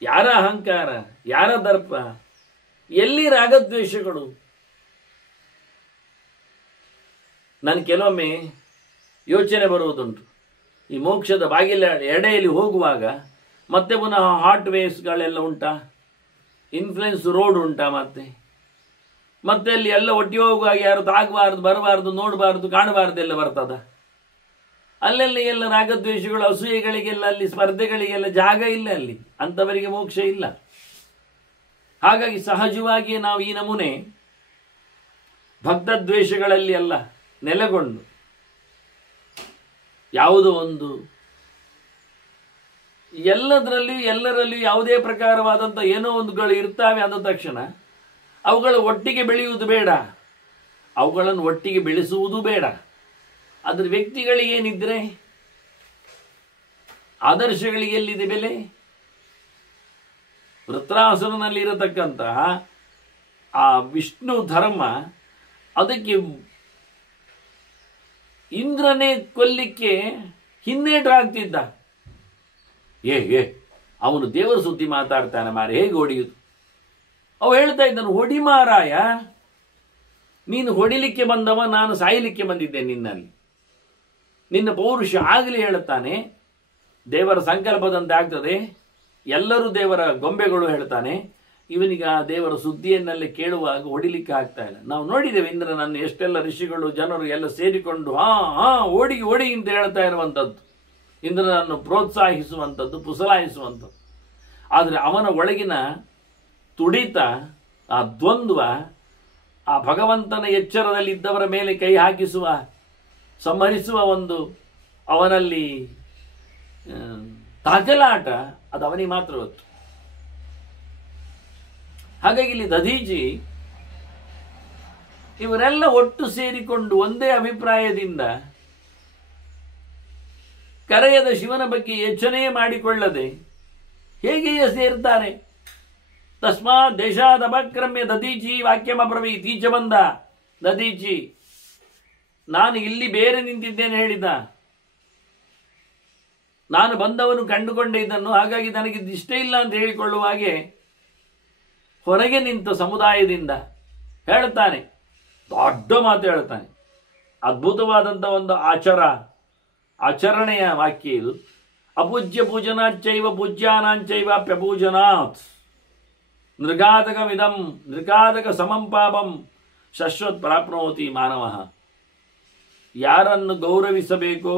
ಯಾರ ಅಹಂಕಾರ, ಯಾರ ದರ್ಪ, ಎಲ್ಲಿ ರಾಗದ್ವೇಷಗಳು? ನಾನು ಕೆಲವೊಮ್ಮೆ ಯೋಚನೆ ಬರುವುದುಂಟು. ಈ ಮೋಕ್ಷದ ಬಾಗಿಲ ಎಡೆಯಲ್ಲಿ ಹೋಗುವಾಗ ಮತ್ತೆ ಪುನಃ ಹಾಟ್ ವೇಸ್ಗಳೆಲ್ಲ ಉಂಟಾ, ಇನ್ಫ್ಲುಯೆನ್ಸ್ ರೋಡ್ ಉಂಟಾ, ಮತ್ತೆ ಅಲ್ಲಿ ಎಲ್ಲ ಒಟ್ಟಿಗೆ ಹೋಗುವಾಗ ಯಾರು ತಾಗಬಾರ್ದು, ಬರಬಾರ್ದು, ನೋಡಬಾರ್ದು, ಕಾಣಬಾರ್ದು ಎಲ್ಲ ಬರ್ತದ. ಅಲ್ಲೆಲ್ಲ ಎಲ್ಲ ರಾಗದ್ವೇಷಗಳು, ಅಸೂಯೆಗಳಿಗೆಲ್ಲ, ಅಲ್ಲಿ ಸ್ಪರ್ಧೆಗಳಿಗೆಲ್ಲ ಜಾಗ ಇಲ್ಲ. ಅಲ್ಲಿ ಅಂಥವರಿಗೆ ಮೋಕ್ಷ ಇಲ್ಲ. ಹಾಗಾಗಿ ಸಹಜವಾಗಿಯೇ ನಾವು ಈ ನಮೂನೆ ಭಕ್ತದ್ವೇಷಗಳಲ್ಲಿ ಎಲ್ಲ ನೆಲೆಗೊಂಡು ಯಾವುದೋ ಒಂದು ಎಲ್ಲರಲ್ಲಿಯೂ ಯಾವುದೇ ಪ್ರಕಾರವಾದಂಥ ಏನೋ ಒಂದುಗಳು ಇರ್ತಾವೆ ಅಂದ ತಕ್ಷಣ ಅವುಗಳು ಒಟ್ಟಿಗೆ ಬೆಳೆಯುವುದು ಬೇಡ, ಅವುಗಳನ್ನು ಒಟ್ಟಿಗೆ ಬೆಳೆಸುವುದೂ ಬೇಡ. ಅದ್ರ ವ್ಯಕ್ತಿಗಳಿಗೇನಿದ್ರೆ ಆದರ್ಶಗಳಿಗೆ ಎಲ್ಲಿದೆ ಬೆಲೆ? ವೃತ್ರಾಸುರನಲ್ಲಿ ಇರತಕ್ಕಂತಹ ಆ ವಿಷ್ಣು ಧರ್ಮ ಅದಕ್ಕೆ ಇಂದ್ರನೇ ಕೊಲ್ಲಿಕ್ಕೆ ಹಿನ್ನೇಟಾಗ್ತಿದ್ದ. ಏ ಅವನು ದೇವರ ಸುದ್ದಿ ಮಾತಾಡ್ತಾನೆ ಮಾರ, ಹೇಗೆ ಹೊಡೆಯುದು? ಅವ ಹೇಳ್ತಾ ಇದ್ದಾನು, ಹೊಡಿ ಮಾರಾಯ, ನೀನು ಹೊಡಿಲಿಕ್ಕೆ ಬಂದವ, ನಾನು ಸಾಯಲಿಕ್ಕೆ ಬಂದಿದ್ದೇನೆ ನಿನ್ನಲ್ಲಿ. ನಿನ್ನ ಪೌರುಷ ಆಗಲಿ ಹೇಳುತ್ತಾನೆ. ದೇವರ ಸಂಕಲ್ಪದಂತೆ ಆಗ್ತದೆ, ಎಲ್ಲರೂ ದೇವರ ಗೊಂಬೆಗಳು ಹೇಳ್ತಾನೆ. ಇವನಿಗೆ ಆ ದೇವರ ಸುದ್ದಿಯನ್ನೆಲ್ಲ ಕೇಳುವಾಗ ಹೊಡಿಲಿಕ್ಕೆ ಆಗ್ತಾ ಇಲ್ಲ. ನಾವು ನೋಡಿದ್ದೇವೆ ಇಂದ್ರನನ್ನು ಎಷ್ಟೆಲ್ಲ ಋಷಿಗಳು ಜನರು ಎಲ್ಲ ಸೇರಿಕೊಂಡು ಓಡಿ ಓಡಿ ಅಂತ ಹೇಳ್ತಾ ಇರುವಂಥದ್ದು, ಇಂದ್ರನನ್ನು ಪ್ರೋತ್ಸಾಹಿಸುವಂಥದ್ದು, ಪುಸಲಾಯಿಸುವಂಥದ್ದು. ಆದರೆ ಅವನ ಒಳಗಿನ ತುಡಿತ, ಆ ದ್ವಂದ್ವ, ಆ ಭಗವಂತನ ಎಚ್ಚರದಲ್ಲಿದ್ದವರ ಮೇಲೆ ಕೈ ಹಾಕಿಸುವ, ಸಂಹರಿಸುವ ಒಂದು ಅವನಲ್ಲಿ ತಾಕಲಾಟ, ಅದು ಅವನಿಗೆ ಮಾತ್ರ ಗೊತ್ತು. ಹಾಗಾಗಿ ಇಲ್ಲಿ ದಧೀಚಿ ಇವರೆಲ್ಲ ಒಟ್ಟು ಸೇರಿಕೊಂಡು ಒಂದೇ ಅಭಿಪ್ರಾಯದಿಂದ ಕರೆಯದ ಶಿವನ ಬಗ್ಗೆ ಯೋಚನೆಯೇ ಮಾಡಿಕೊಳ್ಳದೆ ಹೇಗೆಯೇ ಸೇರ್ತಾರೆ. ತಸ್ಮಾತ್ ದೇಶಾದ ಅಪಕ್ರಮ್ಯ ದಧೀಚಿ ವಾಕ್ಯಮಬ್ರವೀತ್. ಈಚೆ ಬಂದ ದಧೀಚಿ, ನಾನು ಇಲ್ಲಿ ಬೇರೆ ನಿಂತಿದ್ದೇನೆ ಹೇಳಿದ. ನಾನು ಬಂದವನು ಕಂಡುಕೊಂಡೆ ಇದನ್ನು, ಹಾಗಾಗಿ ನನಗಿದ್ದು ಇಷ್ಟ ಇಲ್ಲ ಅಂತ ಹೇಳಿಕೊಳ್ಳುವ ಹಾಗೆ ಹೊರಗೆ ನಿಂತ ಸಮುದಾಯದಿಂದ ಹೇಳ್ತಾನೆ. ದೊಡ್ಡ ಮಾತು ಹೇಳ್ತಾನೆ. ಅದ್ಭುತವಾದಂಥ ಒಂದು ಆಚರಣೆಯ ವಾಕ್ಯ ಇದು. ಅಪೂಜ್ಯ ಪೂಜನಾಚ್ಚೈವ ಪೂಜ್ಯಾನಾಂಚೈವ ಅಪ್ಯಪೂಜನಾತ್ ನೃಘಾತಕಮಿದಂ ನೃಘಾತಕ ಸಮಂ ಪಾಪಂ ಶಶ್ವತ್ ಪ್ರಾಪ್ನೋತಿ ಮಾನವಃ. ಯಾರನ್ನು ಗೌರವಿಸಬೇಕೋ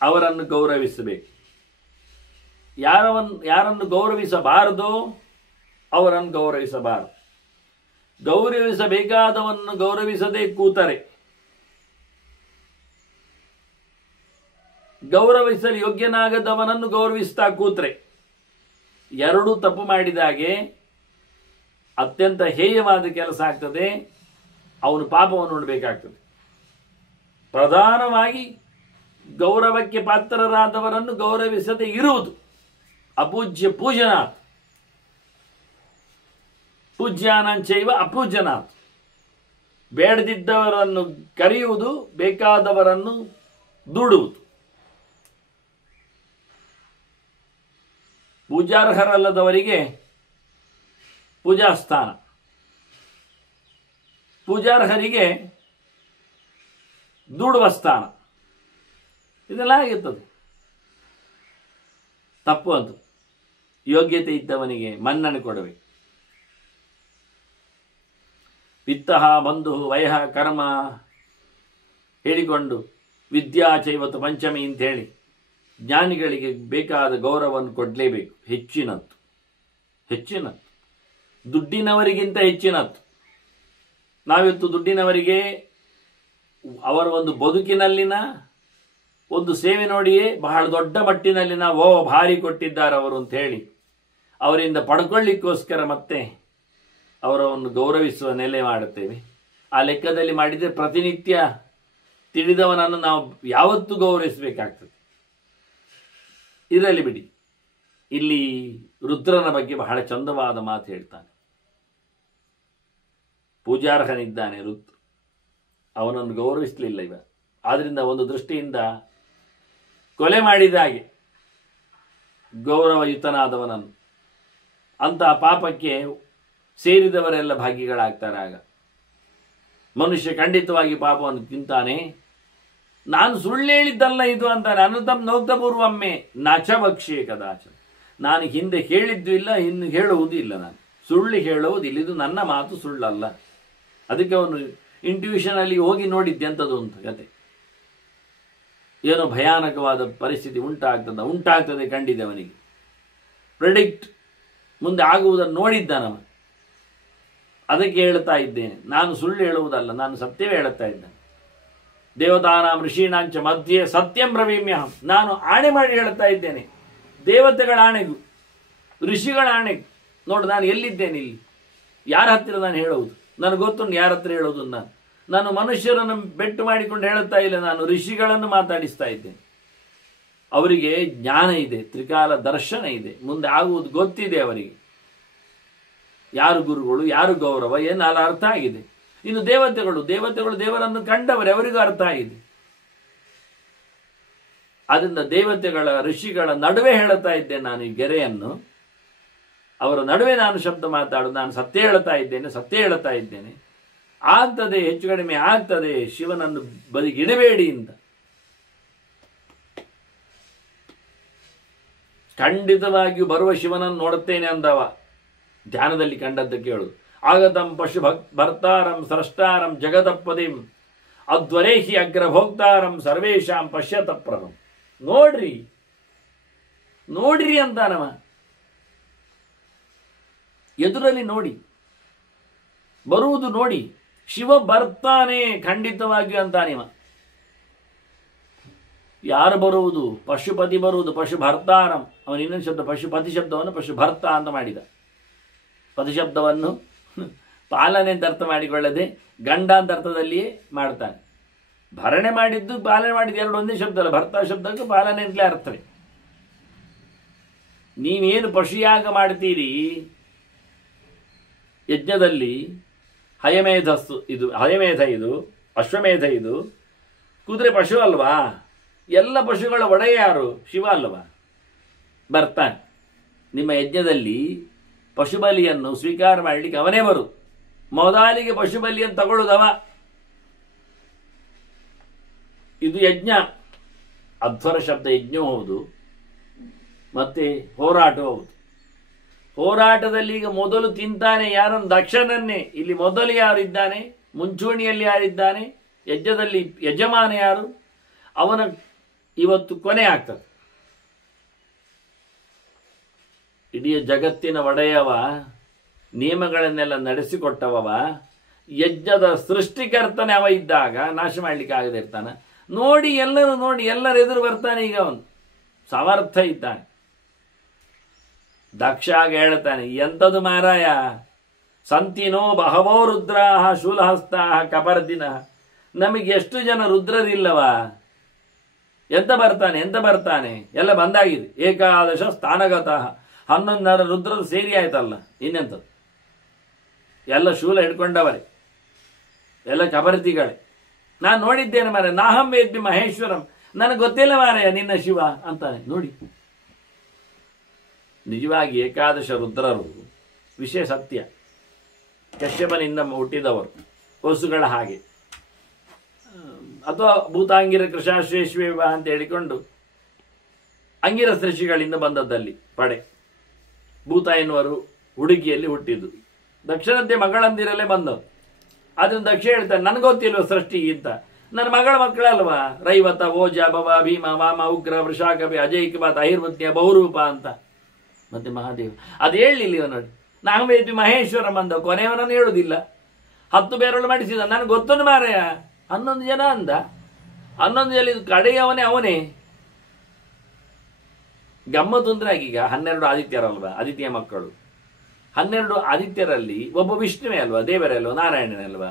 ಅವರನ್ನು ಗೌರವಿಸಬೇಕು, ಯಾರನ್ನು ಗೌರವಿಸಬಾರದೋ ಅವರನ್ನು ಗೌರವಿಸಬಾರದು. ಗೌರವಿಸಬೇಕಾದವನ್ನು ಗೌರವಿಸದೆ ಕೂತರೆ, ಗೌರವಿಸಲು ಯೋಗ್ಯನಾಗದವನನ್ನು ಗೌರವಿಸ್ತಾ ಕೂತ್ರೆ ಎರಡೂ ತಪ್ಪು ಮಾಡಿದಾಗೆ ಅತ್ಯಂತ ಹೇಯವಾದ ಕೆಲಸ ಆಗ್ತದೆ. ಅವನು ಪಾಪವನ್ನು ನೋಡಬೇಕಾಗ್ತದೆ. ಪ್ರಧಾನವಾಗಿ ಗೌರವಕ್ಕೆ ಪಾತ್ರರಾದವರನ್ನು ಗೌರವಿಸದೆ ಇರುವುದು ಅಪೂಜ್ಯ ಪೂಜನಾಥ್, ಪೂಜ್ಯಾನಂಚೈವ ಅಪೂಜ್ಯನಾಥ್. ಬೇಡದಿದ್ದವರನ್ನು ಕರೆಯುವುದು, ಬೇಕಾದವರನ್ನು ದೂಡುವುದು. ಪೂಜಾರ್ಹರಲ್ಲದವರಿಗೆ ಪೂಜಾಸ್ಥಾನ, ಪೂಜಾರ್ಹರಿಗೆ ದೂಡುವ ಸ್ಥಾನ, ಇದೆಲ್ಲ ಆಗಿರ್ತದೆ. ತಪ್ಪು ಅಂತ. ಯೋಗ್ಯತೆ ಇದ್ದವನಿಗೆ ಮನ್ನಣೆ ಕೊಡಬೇಕು. ವಿತ್ತಃ ಬಂಧು ವಯಃ ಕರ್ಮ ಹೇಳಿಕೊಂಡು ವಿದ್ಯಾ ಚೈವತ್ತು ಪಂಚಮಿ ಅಂತ ಹೇಳಿ ಜ್ಞಾನಿಗಳಿಗೆ ಬೇಕಾದ ಗೌರವವನ್ನು ಕೊಡಲೇಬೇಕು. ಹೆಚ್ಚಿನದ್ದು ದುಡ್ಡಿನವರಿಗಿಂತ ಹೆಚ್ಚಿನದ್ದು. ನಾವಿತ್ತು ದುಡ್ಡಿನವರಿಗೆ ಅವರ ಒಂದು ಬದುಕಿನಲ್ಲಿನ ಒಂದು ಸೇವೆ ನೋಡಿಯೇ ಬಹಳ ದೊಡ್ಡ ಮಟ್ಟಿನಲ್ಲಿ ನಾವು ಭಾರಿ ಕೊಟ್ಟಿದ್ದಾರೆ ಅವರು ಅಂತ ಹೇಳಿ ಅವರಿಂದ ಪಡ್ಕೊಳ್ಳಿಕ್ಕೋಸ್ಕರ ಮತ್ತೆ ಅವರನ್ನು ಗೌರವಿಸುವ ನೆಲೆ ಮಾಡುತ್ತೇವೆ. ಆ ಲೆಕ್ಕದಲ್ಲಿ ಮಾಡಿದರೆ ಪ್ರತಿನಿತ್ಯ ತಿಳಿದವನನ್ನು ನಾವು ಯಾವತ್ತೂ ಗೌರವಿಸಬೇಕಾಗ್ತದೆ. ಇರಲಿ ಬಿಡಿ. ಇಲ್ಲಿ ರುದ್ರನ ಬಗ್ಗೆ ಬಹಳ ಚಂದವಾದ ಮಾತು ಹೇಳ್ತಾನೆ. ಪೂಜಾರ್ಹನಿದ್ದಾನೆ ರುದ್ರ, ಅವನನ್ನು ಗೌರವಿಸಲಿಲ್ಲ ಇವ. ಆದ್ರಿಂದ ಒಂದು ದೃಷ್ಟಿಯಿಂದ ಕೊಲೆ ಮಾಡಿದ ಹಾಗೆ ಗೌರವಯುತನಾದವನನ್ನು, ಅಂತಹ ಪಾಪಕ್ಕೆ ಸೇರಿದವರೆಲ್ಲ ಭಾಗಿಗಳಾಗ್ತಾರೆ. ಆಗ ಮನುಷ್ಯ ಖಂಡಿತವಾಗಿ ಪಾಪವನ್ನು ತಿಂತಾನೆ. ನಾನು ಸುಳ್ಳು ಹೇಳಿದ್ದಲ್ಲ ಇದು ಅಂತಾನೆ. ಅನುತಮ್ ನೌಕ್ತಪೂರ್ವಮ್ಮೆ ನಾಚ ಭಕ್ಷ್ಯೆ ಕದಾಚ. ನಾನು ಹಿಂದೆ ಹೇಳಿದ್ದು ಇಲ್ಲ, ಇನ್ನು ಹೇಳುವುದೂ ಇಲ್ಲ. ನಾನು ಸುಳ್ಳು ಹೇಳುವುದಿಲ್ಲ, ಇದು ನನ್ನ ಮಾತು ಸುಳ್ಳಲ್ಲ. ಅದಕ್ಕೆ ಅವನು ಇಂಟ್ಯೂಷನ್ ಅಲ್ಲಿ ಹೋಗಿ ನೋಡಿದ್ದೆ ಅಂತದ್ದು ಅಂತ ಕತೆ. ಏನೋ ಭಯಾನಕವಾದ ಪರಿಸ್ಥಿತಿ ಉಂಟಾಗ್ತದೆ ಕಂಡಿದೆ ಅವನಿಗೆ. ಪ್ರೆಡಿಕ್ಟ್ ಮುಂದೆ ಆಗುವುದನ್ನು ನೋಡಿದ್ದಾನವ. ಅದಕ್ಕೆ ಹೇಳ್ತಾ ಇದ್ದೇನೆ, ನಾನು ಸುಳ್ಳು ಹೇಳುವುದಲ್ಲ, ನಾನು ಸತ್ಯವೇ ಹೇಳುತ್ತಾ ಇದ್ದೇನೆ. ದೇವತಾನಾಂ ಋಷೀಣಾಂಚ ಮಧ್ಯೆ ಸತ್ಯಂ ಬ್ರವೀಮ್ಯಹಂ. ನಾನು ಆಣೆ ಮಾಡಿ ಹೇಳುತ್ತಾ ಇದ್ದೇನೆ, ದೇವತೆಗಳ ಆಣೆಗೂ ಋಷಿಗಳ ಆಣೆಗೂ. ನೋಡು ನಾನು ಎಲ್ಲಿದ್ದೇನೆ, ಇಲ್ಲಿ ಯಾರ ಹತ್ತಿರ ನಾನು ಹೇಳುವುದು? ನನಗೆ ಗೊತ್ತುಂಟು ಯಾರ ಹತ್ರ ಹೇಳುವುದು. ನಾನು ಮನುಷ್ಯರನ್ನು ಬೆಟ್ಟು ಮಾಡಿಕೊಂಡು ಹೇಳುತ್ತಾ ಇಲ್ಲ, ನಾನು ಋಷಿಗಳನ್ನು ಮಾತಾಡಿಸ್ತಾ ಇದ್ದೇನೆ. ಅವರಿಗೆ ಜ್ಞಾನ ಇದೆ, ತ್ರಿಕಾಲ ದರ್ಶನ ಇದೆ, ಮುಂದೆ ಆಗುವುದು ಗೊತ್ತಿದೆ ಅವರಿಗೆ. ಯಾರು ಗುರುಗಳು, ಯಾರು ಗೌರವ, ಏನೆಲ್ಲ ಅರ್ಥ ಆಗಿದೆ. ಇನ್ನು ದೇವತೆಗಳು ದೇವರನ್ನು ಕಂಡವರೆ, ಅವರಿಗೂ ಅರ್ಥ ಆಗಿದೆ. ಅದರಿಂದ ದೇವತೆಗಳ ಋಷಿಗಳ ನಡುವೆ ಹೇಳುತ್ತಾ ಇದ್ದೇನೆ ನಾನು ಈ ಗೆರೆಯನ್ನು. ಅವರ ನಡುವೆ ನಾನು ಶಬ್ದ ಮಾತಾಡೋದು, ನಾನು ಸತ್ಯ ಹೇಳ್ತಾ ಇದ್ದೇನೆ. ಆಗ್ತದೆ, ಹೆಚ್ಚು ಕಡಿಮೆ ಆಗ್ತದೆ, ಶಿವನನ್ನು ಬದಿಗಿಡಬೇಡಿ ಅಂತ. ಖಂಡಿತವಾಗಿಯೂ ಬರುವ ಶಿವನನ್ನು ನೋಡುತ್ತೇನೆ ಅಂದವ ಧ್ಯಾನದಲ್ಲಿ ಕಂಡದ್ದು ಕೇಳು. ಆಗತಂ ಪಶು ಭರ್ತಾರಂ ಸ್ರಷ್ಟಾರಂ ಜಗದಪ್ಪದಿಂ ಅದ್ವರೇಹಿ ಅಗ್ರಭೋಕ್ತಾರಂ ಸರ್ವೇಶಾಂ ಪಶ್ಯತಪ್ರಭಂ. ನೋಡ್ರಿ ಅಂತಾನವ. ಎದುರಲ್ಲಿ ನೋಡಿ, ಬರುವುದು ನೋಡಿ. ಶಿವ ಬರ್ತಾನೆ ಖಂಡಿತವಾಗಿಯೂ ಅಂತಾನಿವ. ಯಾರು ಬರುವುದು? ಪಶುಪತಿ ಬರುವುದು. ಪಶು ಭರ್ತಾರಂ, ಅವನ ಇನ್ನೊಂದು ಶಬ್ದ ಪಶುಪತಿ ಶಬ್ದವನ್ನು ಪಶು ಭರ್ತ ಅಂತ ಮಾಡಿದ. ಪತಿ ಶಬ್ದವನ್ನು ಪಾಲನೆ ಅಂತ ಅರ್ಥ ಮಾಡಿಕೊಳ್ಳದೆ ಗಂಡ ಅಂತ ಅರ್ಥದಲ್ಲಿಯೇ ಮಾಡ್ತಾನೆ. ಭರಣೆ ಮಾಡಿದ್ದು ಪಾಲನೆ ಮಾಡಿದ್ದು ಎರಡು ಒಂದೇ ಶಬ್ದ ಅಲ್ಲ. ಭರ್ತ ಶಬ್ದಕ್ಕೆ ಪಾಲನೆ ಅಂತಲೇ ಅರ್ಥವೇ. ನೀವೇನು ಪಶುಯಾಗ ಮಾಡ್ತೀರಿ ಯಜ್ಞದಲ್ಲಿ, ಹಯಮೇಧ ಇದು ಅಶ್ವಮೇಧ ಇದು, ಕುದುರೆ ಪಶು ಅಲ್ವಾ? ಎಲ್ಲ ಪಶುಗಳ ಒಡೆಯ ಯಾರು? ಶಿವ ಅಲ್ವಾ? ಬರ್ತಾನೆ ನಿಮ್ಮ ಯಜ್ಞದಲ್ಲಿ. ಪಶುಬಲಿಯನ್ನು ಸ್ವೀಕಾರ ಮಾಡಲಿಕ್ಕೆ ಅವನೇ ಬರು. ಮೊದಲಿಗೆ ಪಶುಬಲಿಯನ್ನು ತಗೊಳ್ಳುದವ. ಇದು ಯಜ್ಞ. ಅಧ್ವರ ಶಬ್ದ ಯಜ್ಞವೂ ಹೌದು, ಮತ್ತೆ ಹೋರಾಟವೂ ಹೌದು. ಹೋರಾಟದಲ್ಲಿ ಈಗ ಮೊದಲು ತಿಂತಾನೆ ಯಾರನ್ನು? ದಕ್ಷನನ್ನೇ. ಇಲ್ಲಿ ಮೊದಲು ಯಾರಿದ್ದಾನೆ? ಮುಂಚೂಣಿಯಲ್ಲಿ ಯಾರಿದ್ದಾನೆ? ಯಜ್ಞದಲ್ಲಿ ಯಜಮಾನ ಯಾರು? ಅವನ ಇವತ್ತು ಕೊನೆ ಆಗ್ತದೆ. ಇಡೀ ಜಗತ್ತಿನ ಒಡೆಯವ, ನಿಯಮಗಳನ್ನೆಲ್ಲ ನಡೆಸಿಕೊಟ್ಟವವ, ಯಜ್ಞದ ಸೃಷ್ಟಿಕರ್ತನೆ ಅವ ಇದ್ದಾಗ ನಾಶ ಮಾಡಲಿಕ್ಕೆ ಆಗದೆ ಇರ್ತಾನ? ನೋಡಿ, ಎಲ್ಲರ ಎದುರು ಬರ್ತಾನೆ. ಈಗ ಅವನು ಸಮರ್ಥ ಇದ್ದಾನೆ. ದಕ್ಷ ಆಗ ಹೇಳ್ತಾನೆ, ಎಂಥದು ಮಾರಾಯ, ಸಂತಿನೋ ಬಹವೋ ರುದ್ರಾಹ ಶೂಲಹಸ್ತಾಹ ಕಪರ್ದಿನ. ನಮಗೆ ಎಷ್ಟು ಜನ ರುದ್ರರಿಲ್ಲವ? ಎಂತ ಬರ್ತಾನೆ? ಎಲ್ಲ ಬಂದಾಗಿದೆ. ಏಕಾದಶ ಸ್ಥಾನಗತಃ, 11 ರುದ್ರರು ಸೇರಿ ಆಯ್ತಲ್ಲ, ಇನ್ನೆಂಥದ್ದು? ಎಲ್ಲ ಶೂಲ ಹಿಡ್ಕೊಂಡವರೇ, ಎಲ್ಲ ಕಪರ್ದಿಗಳೇ. ನಾನು ನೋಡಿದ್ದೇನೆ ಮಾರ. ನಾಹಂ ವೇದ್ಮಿ ಮಹೇಶ್ವರಂ, ನನಗೆ ಗೊತ್ತಿಲ್ಲ ಮಾರಾಯ ನಿನ್ನ ಶಿವ ಅಂತಾನೆ. ನೋಡಿ, ನಿಜವಾಗಿ ಏಕಾದಶ ರುದ್ರರು ವಿಷಯ ಸತ್ಯ. ಕಶ್ಯಪನಿಂದ ಹುಟ್ಟಿದವರು, ವಸುಗಳ ಹಾಗೆ. ಅಥವಾ ಭೂತಾಂಗಿರ ಕೃಷಾಶ್ವೇಶ್ವೇವ ಅಂತ ಹೇಳಿಕೊಂಡು ಅಂಗಿರಸ ಋಷಿಗಳಿಂದ ಬಂದದ್ದಲ್ಲಿ ಪಡೆ. ಭೂತ ಎನ್ನುವರು ಹುಡುಗಿಯಲ್ಲಿ ಹುಟ್ಟಿದ್ದು, ದಕ್ಷಿಣದ್ದೇ ಮಗಳಂದಿರಲ್ಲೇ ಬಂದವು. ಅದನ್ನು ದಕ್ಷ ಹೇಳ್ತಾರೆ, ನನಗೊತ್ತಿಲ್ವ ಸೃಷ್ಟಿ ಅಂತ. ನನ್ನ ಮಕ್ಕಳಲ್ವಾ? ರೈವತ, ಓಜ, ಭವ, ಭೀಮ, ವಾಮ, ಉಗ್ರ, ವೃಷಾಕಪಿ, ಅಜೈಕಪಾತ, ಅಹಿರ್ವತ್ಯ, ಬಹುರೂಪ ಅಂತ. ಮತ್ತೆ ಮಹಾದೇವ ಅದು ಹೇಳಲಿಲ್ಲ ಇವ. ನೋಡಿ, ನಾಗವೇದ್ವಿ ಮಹೇಶ್ವರಂ ಅಂದ, ಕೊನೆಯವನನ್ನು ಹೇಳುವುದಿಲ್ಲ. 10 ಬೇರಳು ಮಾಡಿಸಿದ. ನನಗೆ ಗೊತ್ತನ್ನು ಮಾರಾಯ. 11 ಜನ ಅಂದ. 11 ಜನ ಕಡೆಯವನೇ ಅವನೇ. ಗಮ್ಮತ್ತು ಅಂದ್ರೆ ಆಗೀಗ 12 ಆದಿತ್ಯರಲ್ವಾ? ಆದಿತ್ಯ ಮಕ್ಕಳು 12 ಆದಿತ್ಯರಲ್ಲಿ ಒಬ್ಬ ವಿಷ್ಣುವೇ ಅಲ್ವಾ? ದೇವರೇ ಅಲ್ವಾ? ನಾರಾಯಣನೇ ಅಲ್ವಾ?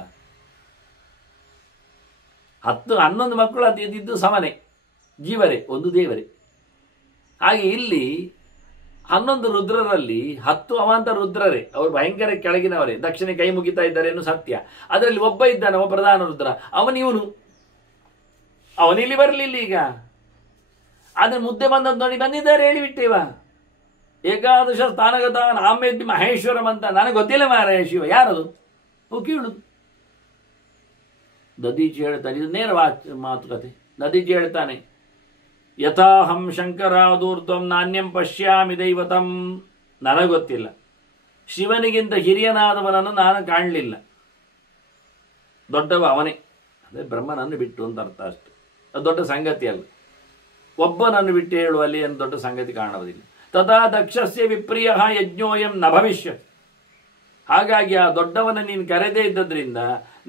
11 ಮಕ್ಕಳು ಅದು ಇದ್ದಿದ್ದು ಸಮನೆ, ಜೀವರೇ, ಒಂದು ದೇವರೇ. ಹಾಗೆ ಇಲ್ಲಿ 11 ರುದ್ರರಲ್ಲಿ 10 ಅವಾಂತರ ರುದ್ರರೇ. ಅವರು ಭಯಂಕರ ಕೆಳಗಿನವರೇ, ದಕ್ಷಿಣ ಕೈ ಮುಗಿತಾ ಇದ್ದಾರೆ ಏನು ಸತ್ಯ. ಅದರಲ್ಲಿ ಒಬ್ಬ ಇದ್ದಾನೆ, ಒಬ್ಬ ಪ್ರಧಾನ ರುದ್ರ, ಅವನಿವನು. ಅವನಿಲ್ಲಿ ಬರಲಿಲ್ಲ. ಈಗ ಆದ್ರೆ ಮುದ್ದೆ ಬಂದದ್ದು ನೋಡಿ ಬಂದಿದ್ದಾರೆ, ಹೇಳಿಬಿಟ್ಟೇವ. ಏಕಾದಶ ಸ್ಥಾನಗತ ನಾಮೇದ್ದಿ ಮಹೇಶ್ವರಂ ಅಂತ. ನನಗೆ ಗೊತ್ತಿಲ್ಲ ಮಾರಾಯ ಶಿವ ಯಾರದು? ಕೇಳುದು. ದದೀಚಿ ಹೇಳ್ತಾನೆ, ಇದು ನೇರ ಮಾತುಕತೆ. ದದೀಚಿ ಹೇಳ್ತಾನೆ, ಯಥಾಹಂ ಶಂಕರಾದೂರ್ಧ್ವಂ ನಾಣ್ಯಂ ಪಶ್ಯಾಮಿ ದೈವತಂ. ನನಗೆ ಗೊತ್ತಿಲ್ಲ, ಶಿವನಿಗಿಂತ ಹಿರಿಯನಾದವನನ್ನು ನಾನು ಕಾಣಲಿಲ್ಲ. ದೊಡ್ಡವ ಅವನೇ, ಅದೇ ಬ್ರಹ್ಮನನ್ನು ಬಿಟ್ಟು ಅಂತ ಅರ್ಥ ಅಷ್ಟೆ. ಅದು ದೊಡ್ಡ ಸಂಗತಿ ಅಲ್ಲ. ಒಬ್ಬನನ್ನು ಬಿಟ್ಟು ಹೇಳುವಲ್ಲಿ ಏನು ದೊಡ್ಡ ಸಂಗತಿ ಕಾಣುವುದಿಲ್ಲ. ತದಾ ದಕ್ಷಸ್ಯ ವಿಪ್ರಿಯ ಯಜ್ಞೋಯಂ ನ ಭವಿಷ್ಯ. ಹಾಗಾಗಿ ಆ ದೊಡ್ಡವನ ನೀನು ಕರೆದೇ ಇದ್ದದ್ರಿಂದ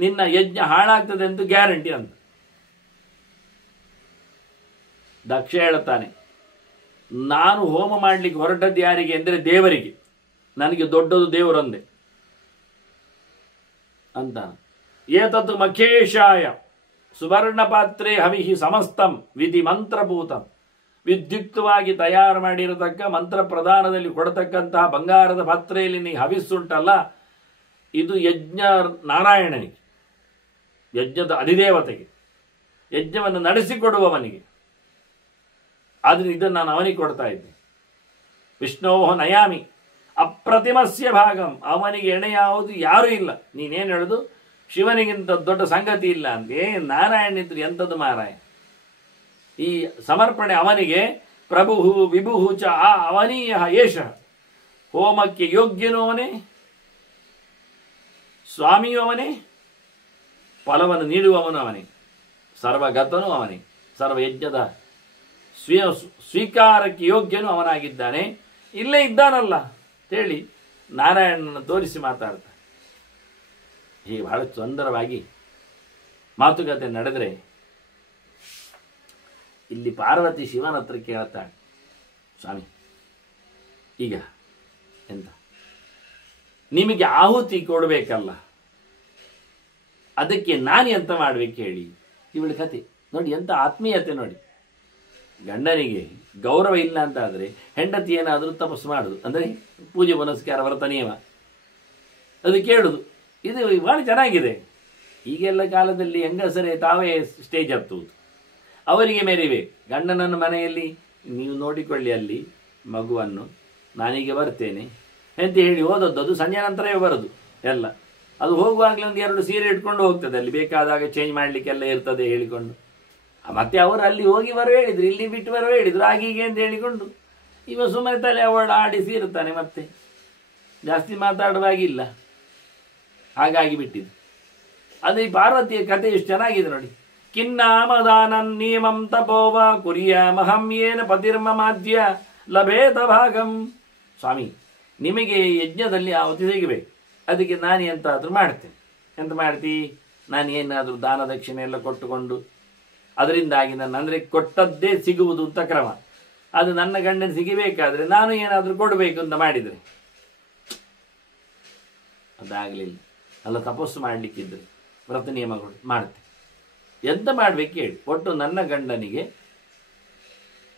ನಿನ್ನ ಯಜ್ಞ ಹಾಳಾಗ್ತದೆ ಅಂತ ಗ್ಯಾರಂಟಿ ಅಂತ. ದಕ್ಷ ಹೇಳ್ತಾನೆ, ನಾನು ಹೋಮ ಮಾಡಲಿಕ್ಕೆ ಹೊರಟದ್ದು ಯಾರಿಗೆ ಅಂದರೆ ದೇವರಿಗೆ. ನನಗೆ ದೊಡ್ಡದು ದೇವರೊಂದೇ ಅಂತ. ಏತತ್ತು ಮಖೇಶಾಯ ಸುವರ್ಣ ಪಾತ್ರೆ ಹವಿಹಿ ಸಮಸ್ತಂ ವಿಧಿ ಮಂತ್ರಭೂತಂ. ವಿದ್ಯುಕ್ತವಾಗಿ ತಯಾರು ಮಾಡಿರತಕ್ಕ ಮಂತ್ರ ಪ್ರದಾನದಲ್ಲಿ ಕೊಡತಕ್ಕಂತಹ ಬಂಗಾರದ ಪಾತ್ರೆಯಲ್ಲಿ ನೀ ಹವಿಸ್ಸುಂಟಲ್ಲ, ಇದು ಯಜ್ಞ ನಾರಾಯಣನಿಗೆ. ಯಜ್ಞದ ಅಧಿದೇವತೆಗೆ, ಯಜ್ಞವನ್ನು ನಡೆಸಿಕೊಡುವವನಿಗೆ. ಆದರೆ ಇದನ್ನು ನಾನು ಅವನಿಗೆ ಕೊಡ್ತಾ ಇದ್ದೆ. ವಿಷ್ಣೋಹ ನಯಾಮಿ ಅಪ್ರತಿಮಸ್ಯ ಭಾಗಂ, ಅವನಿಗೆ ಎಣೆ ಯಾವುದು ಯಾರೂ ಇಲ್ಲ. ನೀನೇನು ಹೇಳುದು ಶಿವನಿಗಿಂತ ದೊಡ್ಡ ಸಂಗತಿ ಇಲ್ಲ ಅಂತ. ನಾರಾಯಣಿದ್ರು ಎಂಥದ್ದು ಮಾರಾಯ. ಈ ಸಮರ್ಪಣೆ ಅವನಿಗೆ. ಪ್ರಭುಹು ವಿಭುಹು ಚ ಆ ಅವನೀಯ ಏಷ, ಹೋಮಕ್ಕೆ ಯೋಗ್ಯನೂ ಅವನೇ, ಸ್ವಾಮಿಯೂ ಅವನೇ, ಫಲವನ್ನು ನೀಡುವವನು ಅವನೇ, ಸರ್ವಗತನೂ ಅವನೇ, ಸರ್ವಯಜ್ಞದ ಸ್ವೀಕಾರಕ್ಕೆ ಯೋಗ್ಯನೂ ಅವನಾಗಿದ್ದಾನೆ. ಇಲ್ಲೇ ಇದ್ದಾನಲ್ಲ ಅಂತೇಳಿ ನಾರಾಯಣನನ್ನು ತೋರಿಸಿ ಮಾತಾಡ್ತಾರೆ. ಹೀಗೆ ಬಹಳ ಸುಂದರವಾಗಿ ಮಾತುಕತೆ ನಡೆದರೆ ಇಲ್ಲಿ ಪಾರ್ವತಿ ಶಿವನ ಹತ್ರ ಕೇಳ್ತಾಳೆ, ಸ್ವಾಮಿ ಈಗ ಎಂತ ನಿಮಗೆ ಆಹುತಿ ಕೊಡಬೇಕಲ್ಲ, ಅದಕ್ಕೆ ನಾನು ಎಂತ ಮಾಡ್ಬೇಕು ಹೇಳಿ. ಇವಳ ಕತೆ ನೋಡಿ, ಎಂತ ಆತ್ಮೀಯತೆ ನೋಡಿ. ಗಂಡನಿಗೆ ಗೌರವ ಇಲ್ಲ ಅಂತ ಆದರೆ ಹೆಂಡತಿ ಏನಾದರೂ ತಪಸ್ಸು ಮಾಡುದು, ಅಂದರೆ ಪೂಜೆ ಪುನಸ್ಕಾರ ವ್ರತ ನಿಯಮ ಅದು ಕೇಳುದು. ಇದು ಬಹಳ ಚೆನ್ನಾಗಿದೆ. ಈಗೆಲ್ಲ ಕಾಲದಲ್ಲಿ ಹೆಂಗಸರೇ ತಾವೇ ಸ್ಟೇಜ್ ಹತ್ತುವುದು, ಅವರಿಗೆ ಮೆರಿವೆ. ಗಂಡನನ್ನು ಮನೆಯಲ್ಲಿ ನೀವು ನೋಡಿಕೊಳ್ಳಿ, ಅಲ್ಲಿ ಮಗುವನ್ನು ನಾನೀಗ ಬರ್ತೇನೆ ಅಂತ ಹೇಳಿ ಹೋದದ್ದು. ಅದು ಸಂಜೆ ನಂತರವೇ ಬರೋದು ಎಲ್ಲ. ಅದು ಹೋಗುವಾಗಲೇ ಒಂದು 2 ಸೀರೆ ಇಟ್ಕೊಂಡು ಹೋಗ್ತದೆ, ಅಲ್ಲಿ ಬೇಕಾದಾಗ ಚೇಂಜ್ ಮಾಡಲಿಕ್ಕೆಲ್ಲ ಇರ್ತದೆ ಹೇಳಿಕೊಂಡು. ಮತ್ತೆ ಅವರು ಅಲ್ಲಿ ಹೋಗಿ ಬರೋ ಹೇಳಿದ್ರು, ಇಲ್ಲಿ ಬಿಟ್ಟು ಬರೋ ಹೇಳಿದ್ರು, ಆಗೀಗೆ ಅಂತ ಹೇಳಿಕೊಂಡು ಇವ ಸುಮ್ಮನೆ ತಲೆ ಅವಳು ಆಡಿಸಿ ಇರ್ತಾನೆ, ಮತ್ತೆ ಜಾಸ್ತಿ ಮಾತಾಡುವಾಗಿಲ್ಲ. ಹಾಗಾಗಿ ಬಿಟ್ಟಿದ್ದು. ಅದು ಈ ಪಾರ್ವತಿಯ ಕಥೆ ಎಷ್ಟು ಚೆನ್ನಾಗಿದೆ ನೋಡಿ. ಕಿನ್ನಾಮದಾನಂ ನಿಯಮಂ ತಪೋವ ಕುರ್ಯಾಮಹಂ ಯೇನ ಪತಿರ್ಮಮಾದ್ಯ ಲಭೇತ ಭಾಗಂ. ಸ್ವಾಮಿ ನಿಮಗೆ ಯಜ್ಞದಲ್ಲಿ ಆಹುತಿ ಸಿಗಬೇಕು, ಅದಕ್ಕೆ ನಾನು ಎಂತಾದರೂ ಮಾಡ್ತೇನೆ. ಎಂತ ಮಾಡ್ತೀ? ನಾನು ಏನಾದರೂ ದಾನ ದಕ್ಷಿಣೆ ಎಲ್ಲ ಕೊಟ್ಟುಕೊಂಡು ಅದರಿಂದಾಗಿ ನನ್ನ ಅಂದರೆ ಕೊಟ್ಟದ್ದೇ ಸಿಗುವುದು ಅಂತ ಕ್ರಮ. ಅದು ನನ್ನ ಗಂಡನ ಸಿಗಬೇಕಾದ್ರೆ ನಾನು ಏನಾದರೂ ಕೊಡಬೇಕು ಅಂತ ಮಾಡಿದರೆ ಅದಾಗಲಿಲ್ಲ. ಅಲ್ಲ, ತಪಸ್ಸು ಮಾಡಲಿಕ್ಕಿದ್ರೆ ವ್ರತ ನಿಯಮಗಳು ಮಾಡ್ತೆ. ಎಂತ ಮಾಡಬೇಕು ಹೇಳಿ, ಒಟ್ಟು ನನ್ನ ಗಂಡನಿಗೆ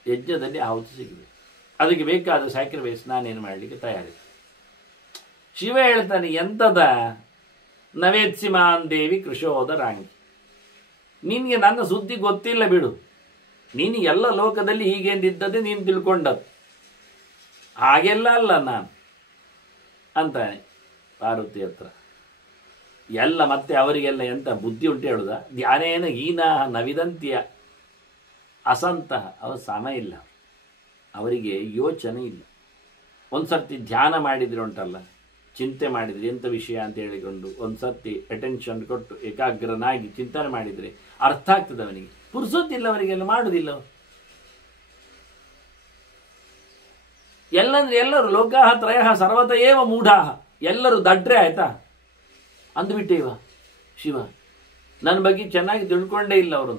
ಯಜ್ಞದಲ್ಲಿ ಆಹುತಿ ಸಿಗಬೇಕು, ಅದಕ್ಕೆ ಬೇಕಾದ ಸ್ಯಾಕ್ರಿಫೈಸ್ ನಾನೇನು ಮಾಡಲಿಕ್ಕೆ ತಯಾರಿದೆ. ಶಿವ ಹೇಳ್ತಾನೆ, ಎಂತದ ನವೇತ್ಸಿಮಾನ್ ದೇವಿ ಕೃಶೋದರಾಂಗಿ, ನಿನಗೆ ನನ್ನ ಸುದ್ದಿ ಗೊತ್ತಿಲ್ಲ ಬಿಡು, ನೀನು ಎಲ್ಲ ಲೋಕದಲ್ಲಿ ಹೀಗೆಂದಿದ್ದದೆ ನೀನು ತಿಳ್ಕೊಂಡದ್ದು, ಹಾಗೆಲ್ಲ ಅಲ್ಲ ನಾನು ಅಂತಾನೆ ಪಾರ್ವತಿ ಹತ್ರ. ಎಲ್ಲ ಮತ್ತೆ ಅವರಿಗೆಲ್ಲ ಎಂತ ಬುದ್ಧಿ ಉಂಟು ಹೇಳುದ? ಧ್ಯಾನೇನ ಹೀನಾ ನವಿದಂತ್ಯ ಅಸಂತಹ. ಅವರ ಸಮಯ ಇಲ್ಲ, ಅವರಿಗೆ ಯೋಚನೆ ಇಲ್ಲ. ಒಂದು ಸರ್ತಿ ಧ್ಯಾನ ಮಾಡಿದ್ರೆ ಉಂಟಲ್ಲ, ಚಿಂತೆ ಮಾಡಿದರೆ ಎಂಥ ವಿಷಯ ಅಂತ ಹೇಳಿಕೊಂಡು ಒಂದು ಸರ್ತಿ ಅಟೆನ್ಷನ್ ಕೊಟ್ಟು ಏಕಾಗ್ರನಾಗಿ ಚಿಂತನೆ ಮಾಡಿದರೆ ಅರ್ಥ ಆಗ್ತದೆ ಅವನಿಗೆ. ಪುರ್ಸೊತ್ತಿಲ್ಲ ಅವರಿಗೆಲ್ಲ, ಮಾಡುವುದಿಲ್ಲ ಅವರು. ಎಲ್ಲಂದ್ರೆ ಎಲ್ಲರೂ ಲೋಕಾಹ ತ್ರಯಃ ಸರ್ವತ ಏವ ಮೂಢಾಹ, ಎಲ್ಲರೂ ದಡ್ರೆ ಆಯ್ತಾ ಅಂದ್ಬಿಟ್ಟೇವ. ಶಿವ ನನ್ನ ಬಗ್ಗೆ ಚೆನ್ನಾಗಿ ತಿಳ್ಕೊಂಡೇ ಇಲ್ಲ ಅವರು.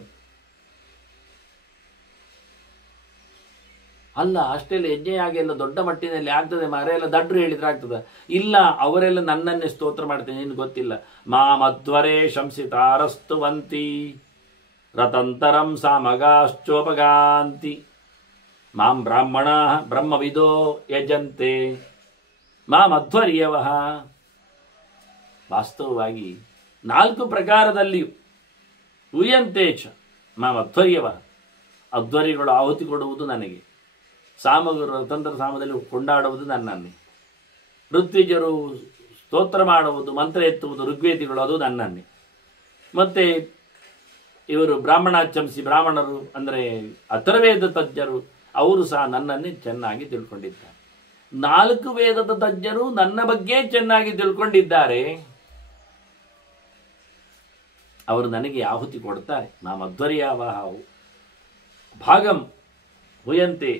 ಅಲ್ಲ, ಅಷ್ಟೆಲ್ಲ ಯಜ್ಞ ಎಲ್ಲ ದೊಡ್ಡ ಮಟ್ಟಿನಲ್ಲಿ ಆಗ್ತದೆ ಮಾರೆ, ಎಲ್ಲ ದಡ್ರು ಹೇಳಿದ್ರೆ ಆಗ್ತದ? ಇಲ್ಲ, ಅವರೆಲ್ಲ ನನ್ನನ್ನೇ ಸ್ತೋತ್ರ ಮಾಡ್ತೇನೆ. ನಿನ್ಗೆ ಗೊತ್ತಿಲ್ಲ, ಮಾಮಧ್ವರೇ ಶಂಸಿತಾರಸ್ತುವಂತಿ ರತಂತರಂ ಸಾಮಗಾಶ್ಚೋಪಗಾಂತಿ ಮಾಂ ಬ್ರಾಹ್ಮಣ ಬ್ರಹ್ಮವಿದೋ ಯಜಂತೆ ಮಾಮಧ್ವರ್ಯವಃ. ವಾಸ್ತವವಾಗಿ 4 ಪ್ರಕಾರದಲ್ಲಿಯೂ ಉಯಂತೇಚ ಮಾಮಧ್ವರ್ಯವಃ, ಅಧ್ವರಿಗಳು ಆಹುತಿ ಕೊಡುವುದು ನನಗೆ, ಸಾಮಗರು ರತಂತ್ರ ಸಾಮದಲ್ಲಿ ಕೊಂಡಾಡುವುದು ನನ್ನನ್ನೇ, ಋತ್ವಿಜರು ಸ್ತೋತ್ರ ಮಾಡುವುದು ಮಂತ್ರ ಎತ್ತುವುದು ಋಗ್ವೇದಿಗಳು ಅದು ನನ್ನನ್ನೇ, ಮತ್ತೆ ಇವರು ಬ್ರಾಹ್ಮಣಾಚಂಸಿ ಬ್ರಾಹ್ಮಣರು ಅಂದರೆ ಅಥರ್ವೇದ ತಜ್ಞರು ಅವರು ಸಹ ನನ್ನನ್ನೇ ಚೆನ್ನಾಗಿ ತಿಳ್ಕೊಂಡಿದ್ದಾರೆ. 4 ವೇದದ ತಜ್ಞರು ನನ್ನ ಬಗ್ಗೆ ಚೆನ್ನಾಗಿ ತಿಳ್ಕೊಂಡಿದ್ದಾರೆ. ಅವರು ನನಗೆ ಆಹುತಿ ಕೊಡ್ತಾರೆ. ಮಾಮಧ್ವರ್ಯಾವಹ ಭಾಗಂ ಹುಯಂತೆ,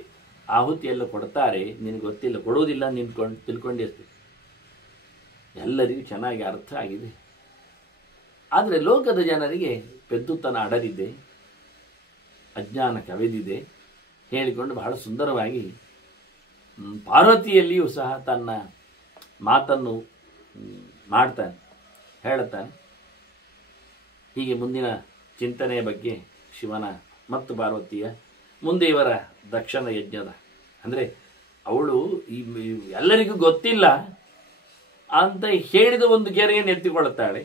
ಆಹುತಿ ಎಲ್ಲ ಕೊಡ್ತಾರೆ. ನಿನಗೆ ಗೊತ್ತಿಲ್ಲ, ಕೊಡುವುದಿಲ್ಲ, ತಿಳ್ಕೊಂಡಿರ್ತೀವಿ. ಎಲ್ಲರಿಗೂ ಚೆನ್ನಾಗಿ ಅರ್ಥ ಆಗಿದೆ. ಆದರೆ ಲೋಕದ ಜನರಿಗೆ ಪೆದ್ದುತನ ಅಡರಿದೆ, ಅಜ್ಞಾನ ಕವೆದಿದೆ ಹೇಳಿಕೊಂಡು ಬಹಳ ಸುಂದರವಾಗಿ ಪಾರ್ವತಿಯಲ್ಲಿಯೂ ಸಹ ತನ್ನ ಮಾತನ್ನು ಮಾಡ್ತಾನೆ, ಹೇಳುತ್ತಾನೆ. ಹೀಗೆ ಮುಂದಿನ ಚಿಂತನೆಯ ಬಗ್ಗೆ ಶಿವನ ಮತ್ತು ಪಾರ್ವತಿಯ ಮುಂದೆ ಇವರ ದಕ್ಷಿಣ ಯಜ್ಞದ, ಅಂದರೆ ಅವಳು ಎಲ್ಲರಿಗೂ ಗೊತ್ತಿಲ್ಲ ಅಂತ ಹೇಳಿದ ಒಂದು ಗೆರೆಯನ್ನು ಎತ್ತಿಕೊಳ್ಳುತ್ತಾಳೆ.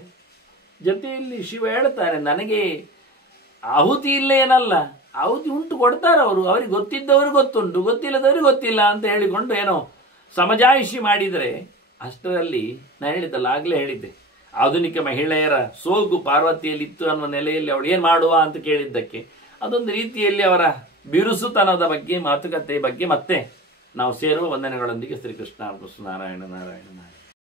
ಜೊತೆಯಲ್ಲಿ ಶಿವ ಹೇಳ್ತಾರೆ, ನನಗೆ ಆಹುತಿ ಇಲ್ಲ ಏನಲ್ಲ, ಆಹುತಿ ಉಂಟು ಕೊಡ್ತಾರೆ ಅವರು, ಅವ್ರಿಗೆ ಗೊತ್ತಿದ್ದವರು ಗೊತ್ತುಂಟು, ಗೊತ್ತಿಲ್ಲದವ್ರಿಗೆ ಗೊತ್ತಿಲ್ಲ ಅಂತ ಹೇಳಿಕೊಂಡು ಏನೋ ಸಮಜಾಯಿಷಿ ಮಾಡಿದರೆ ಅಷ್ಟರಲ್ಲಿ ನಾನು ಹೇಳಿದ್ದಲ್ಲ, ಆಗಲೇ ಹೇಳಿದ್ದೆ, ಆಧುನಿಕ ಮಹಿಳೆಯರ ಸೋಗು ಪಾರ್ವತಿಯಲ್ಲಿತ್ತು ಅನ್ನುವ ನೆಲೆಯಲ್ಲಿ ಅವಳು ಏನು ಮಾಡುವ ಅಂತ ಕೇಳಿದ್ದಕ್ಕೆ ಅದೊಂದು ರೀತಿಯಲ್ಲಿ ಅವರ ಬಿರುಸುತನದ ಬಗ್ಗೆ, ಮಾತುಕತೆ ಬಗ್ಗೆ ಮತ್ತೆ ನಾವು ಸೇರುವ ವಂದನೆಗಳೊಂದಿಗೆ ಶ್ರೀಕೃಷ್ಣ ನಾರಾಯಣ ನಾರಾಯಣ ನಾರಾಯಣ.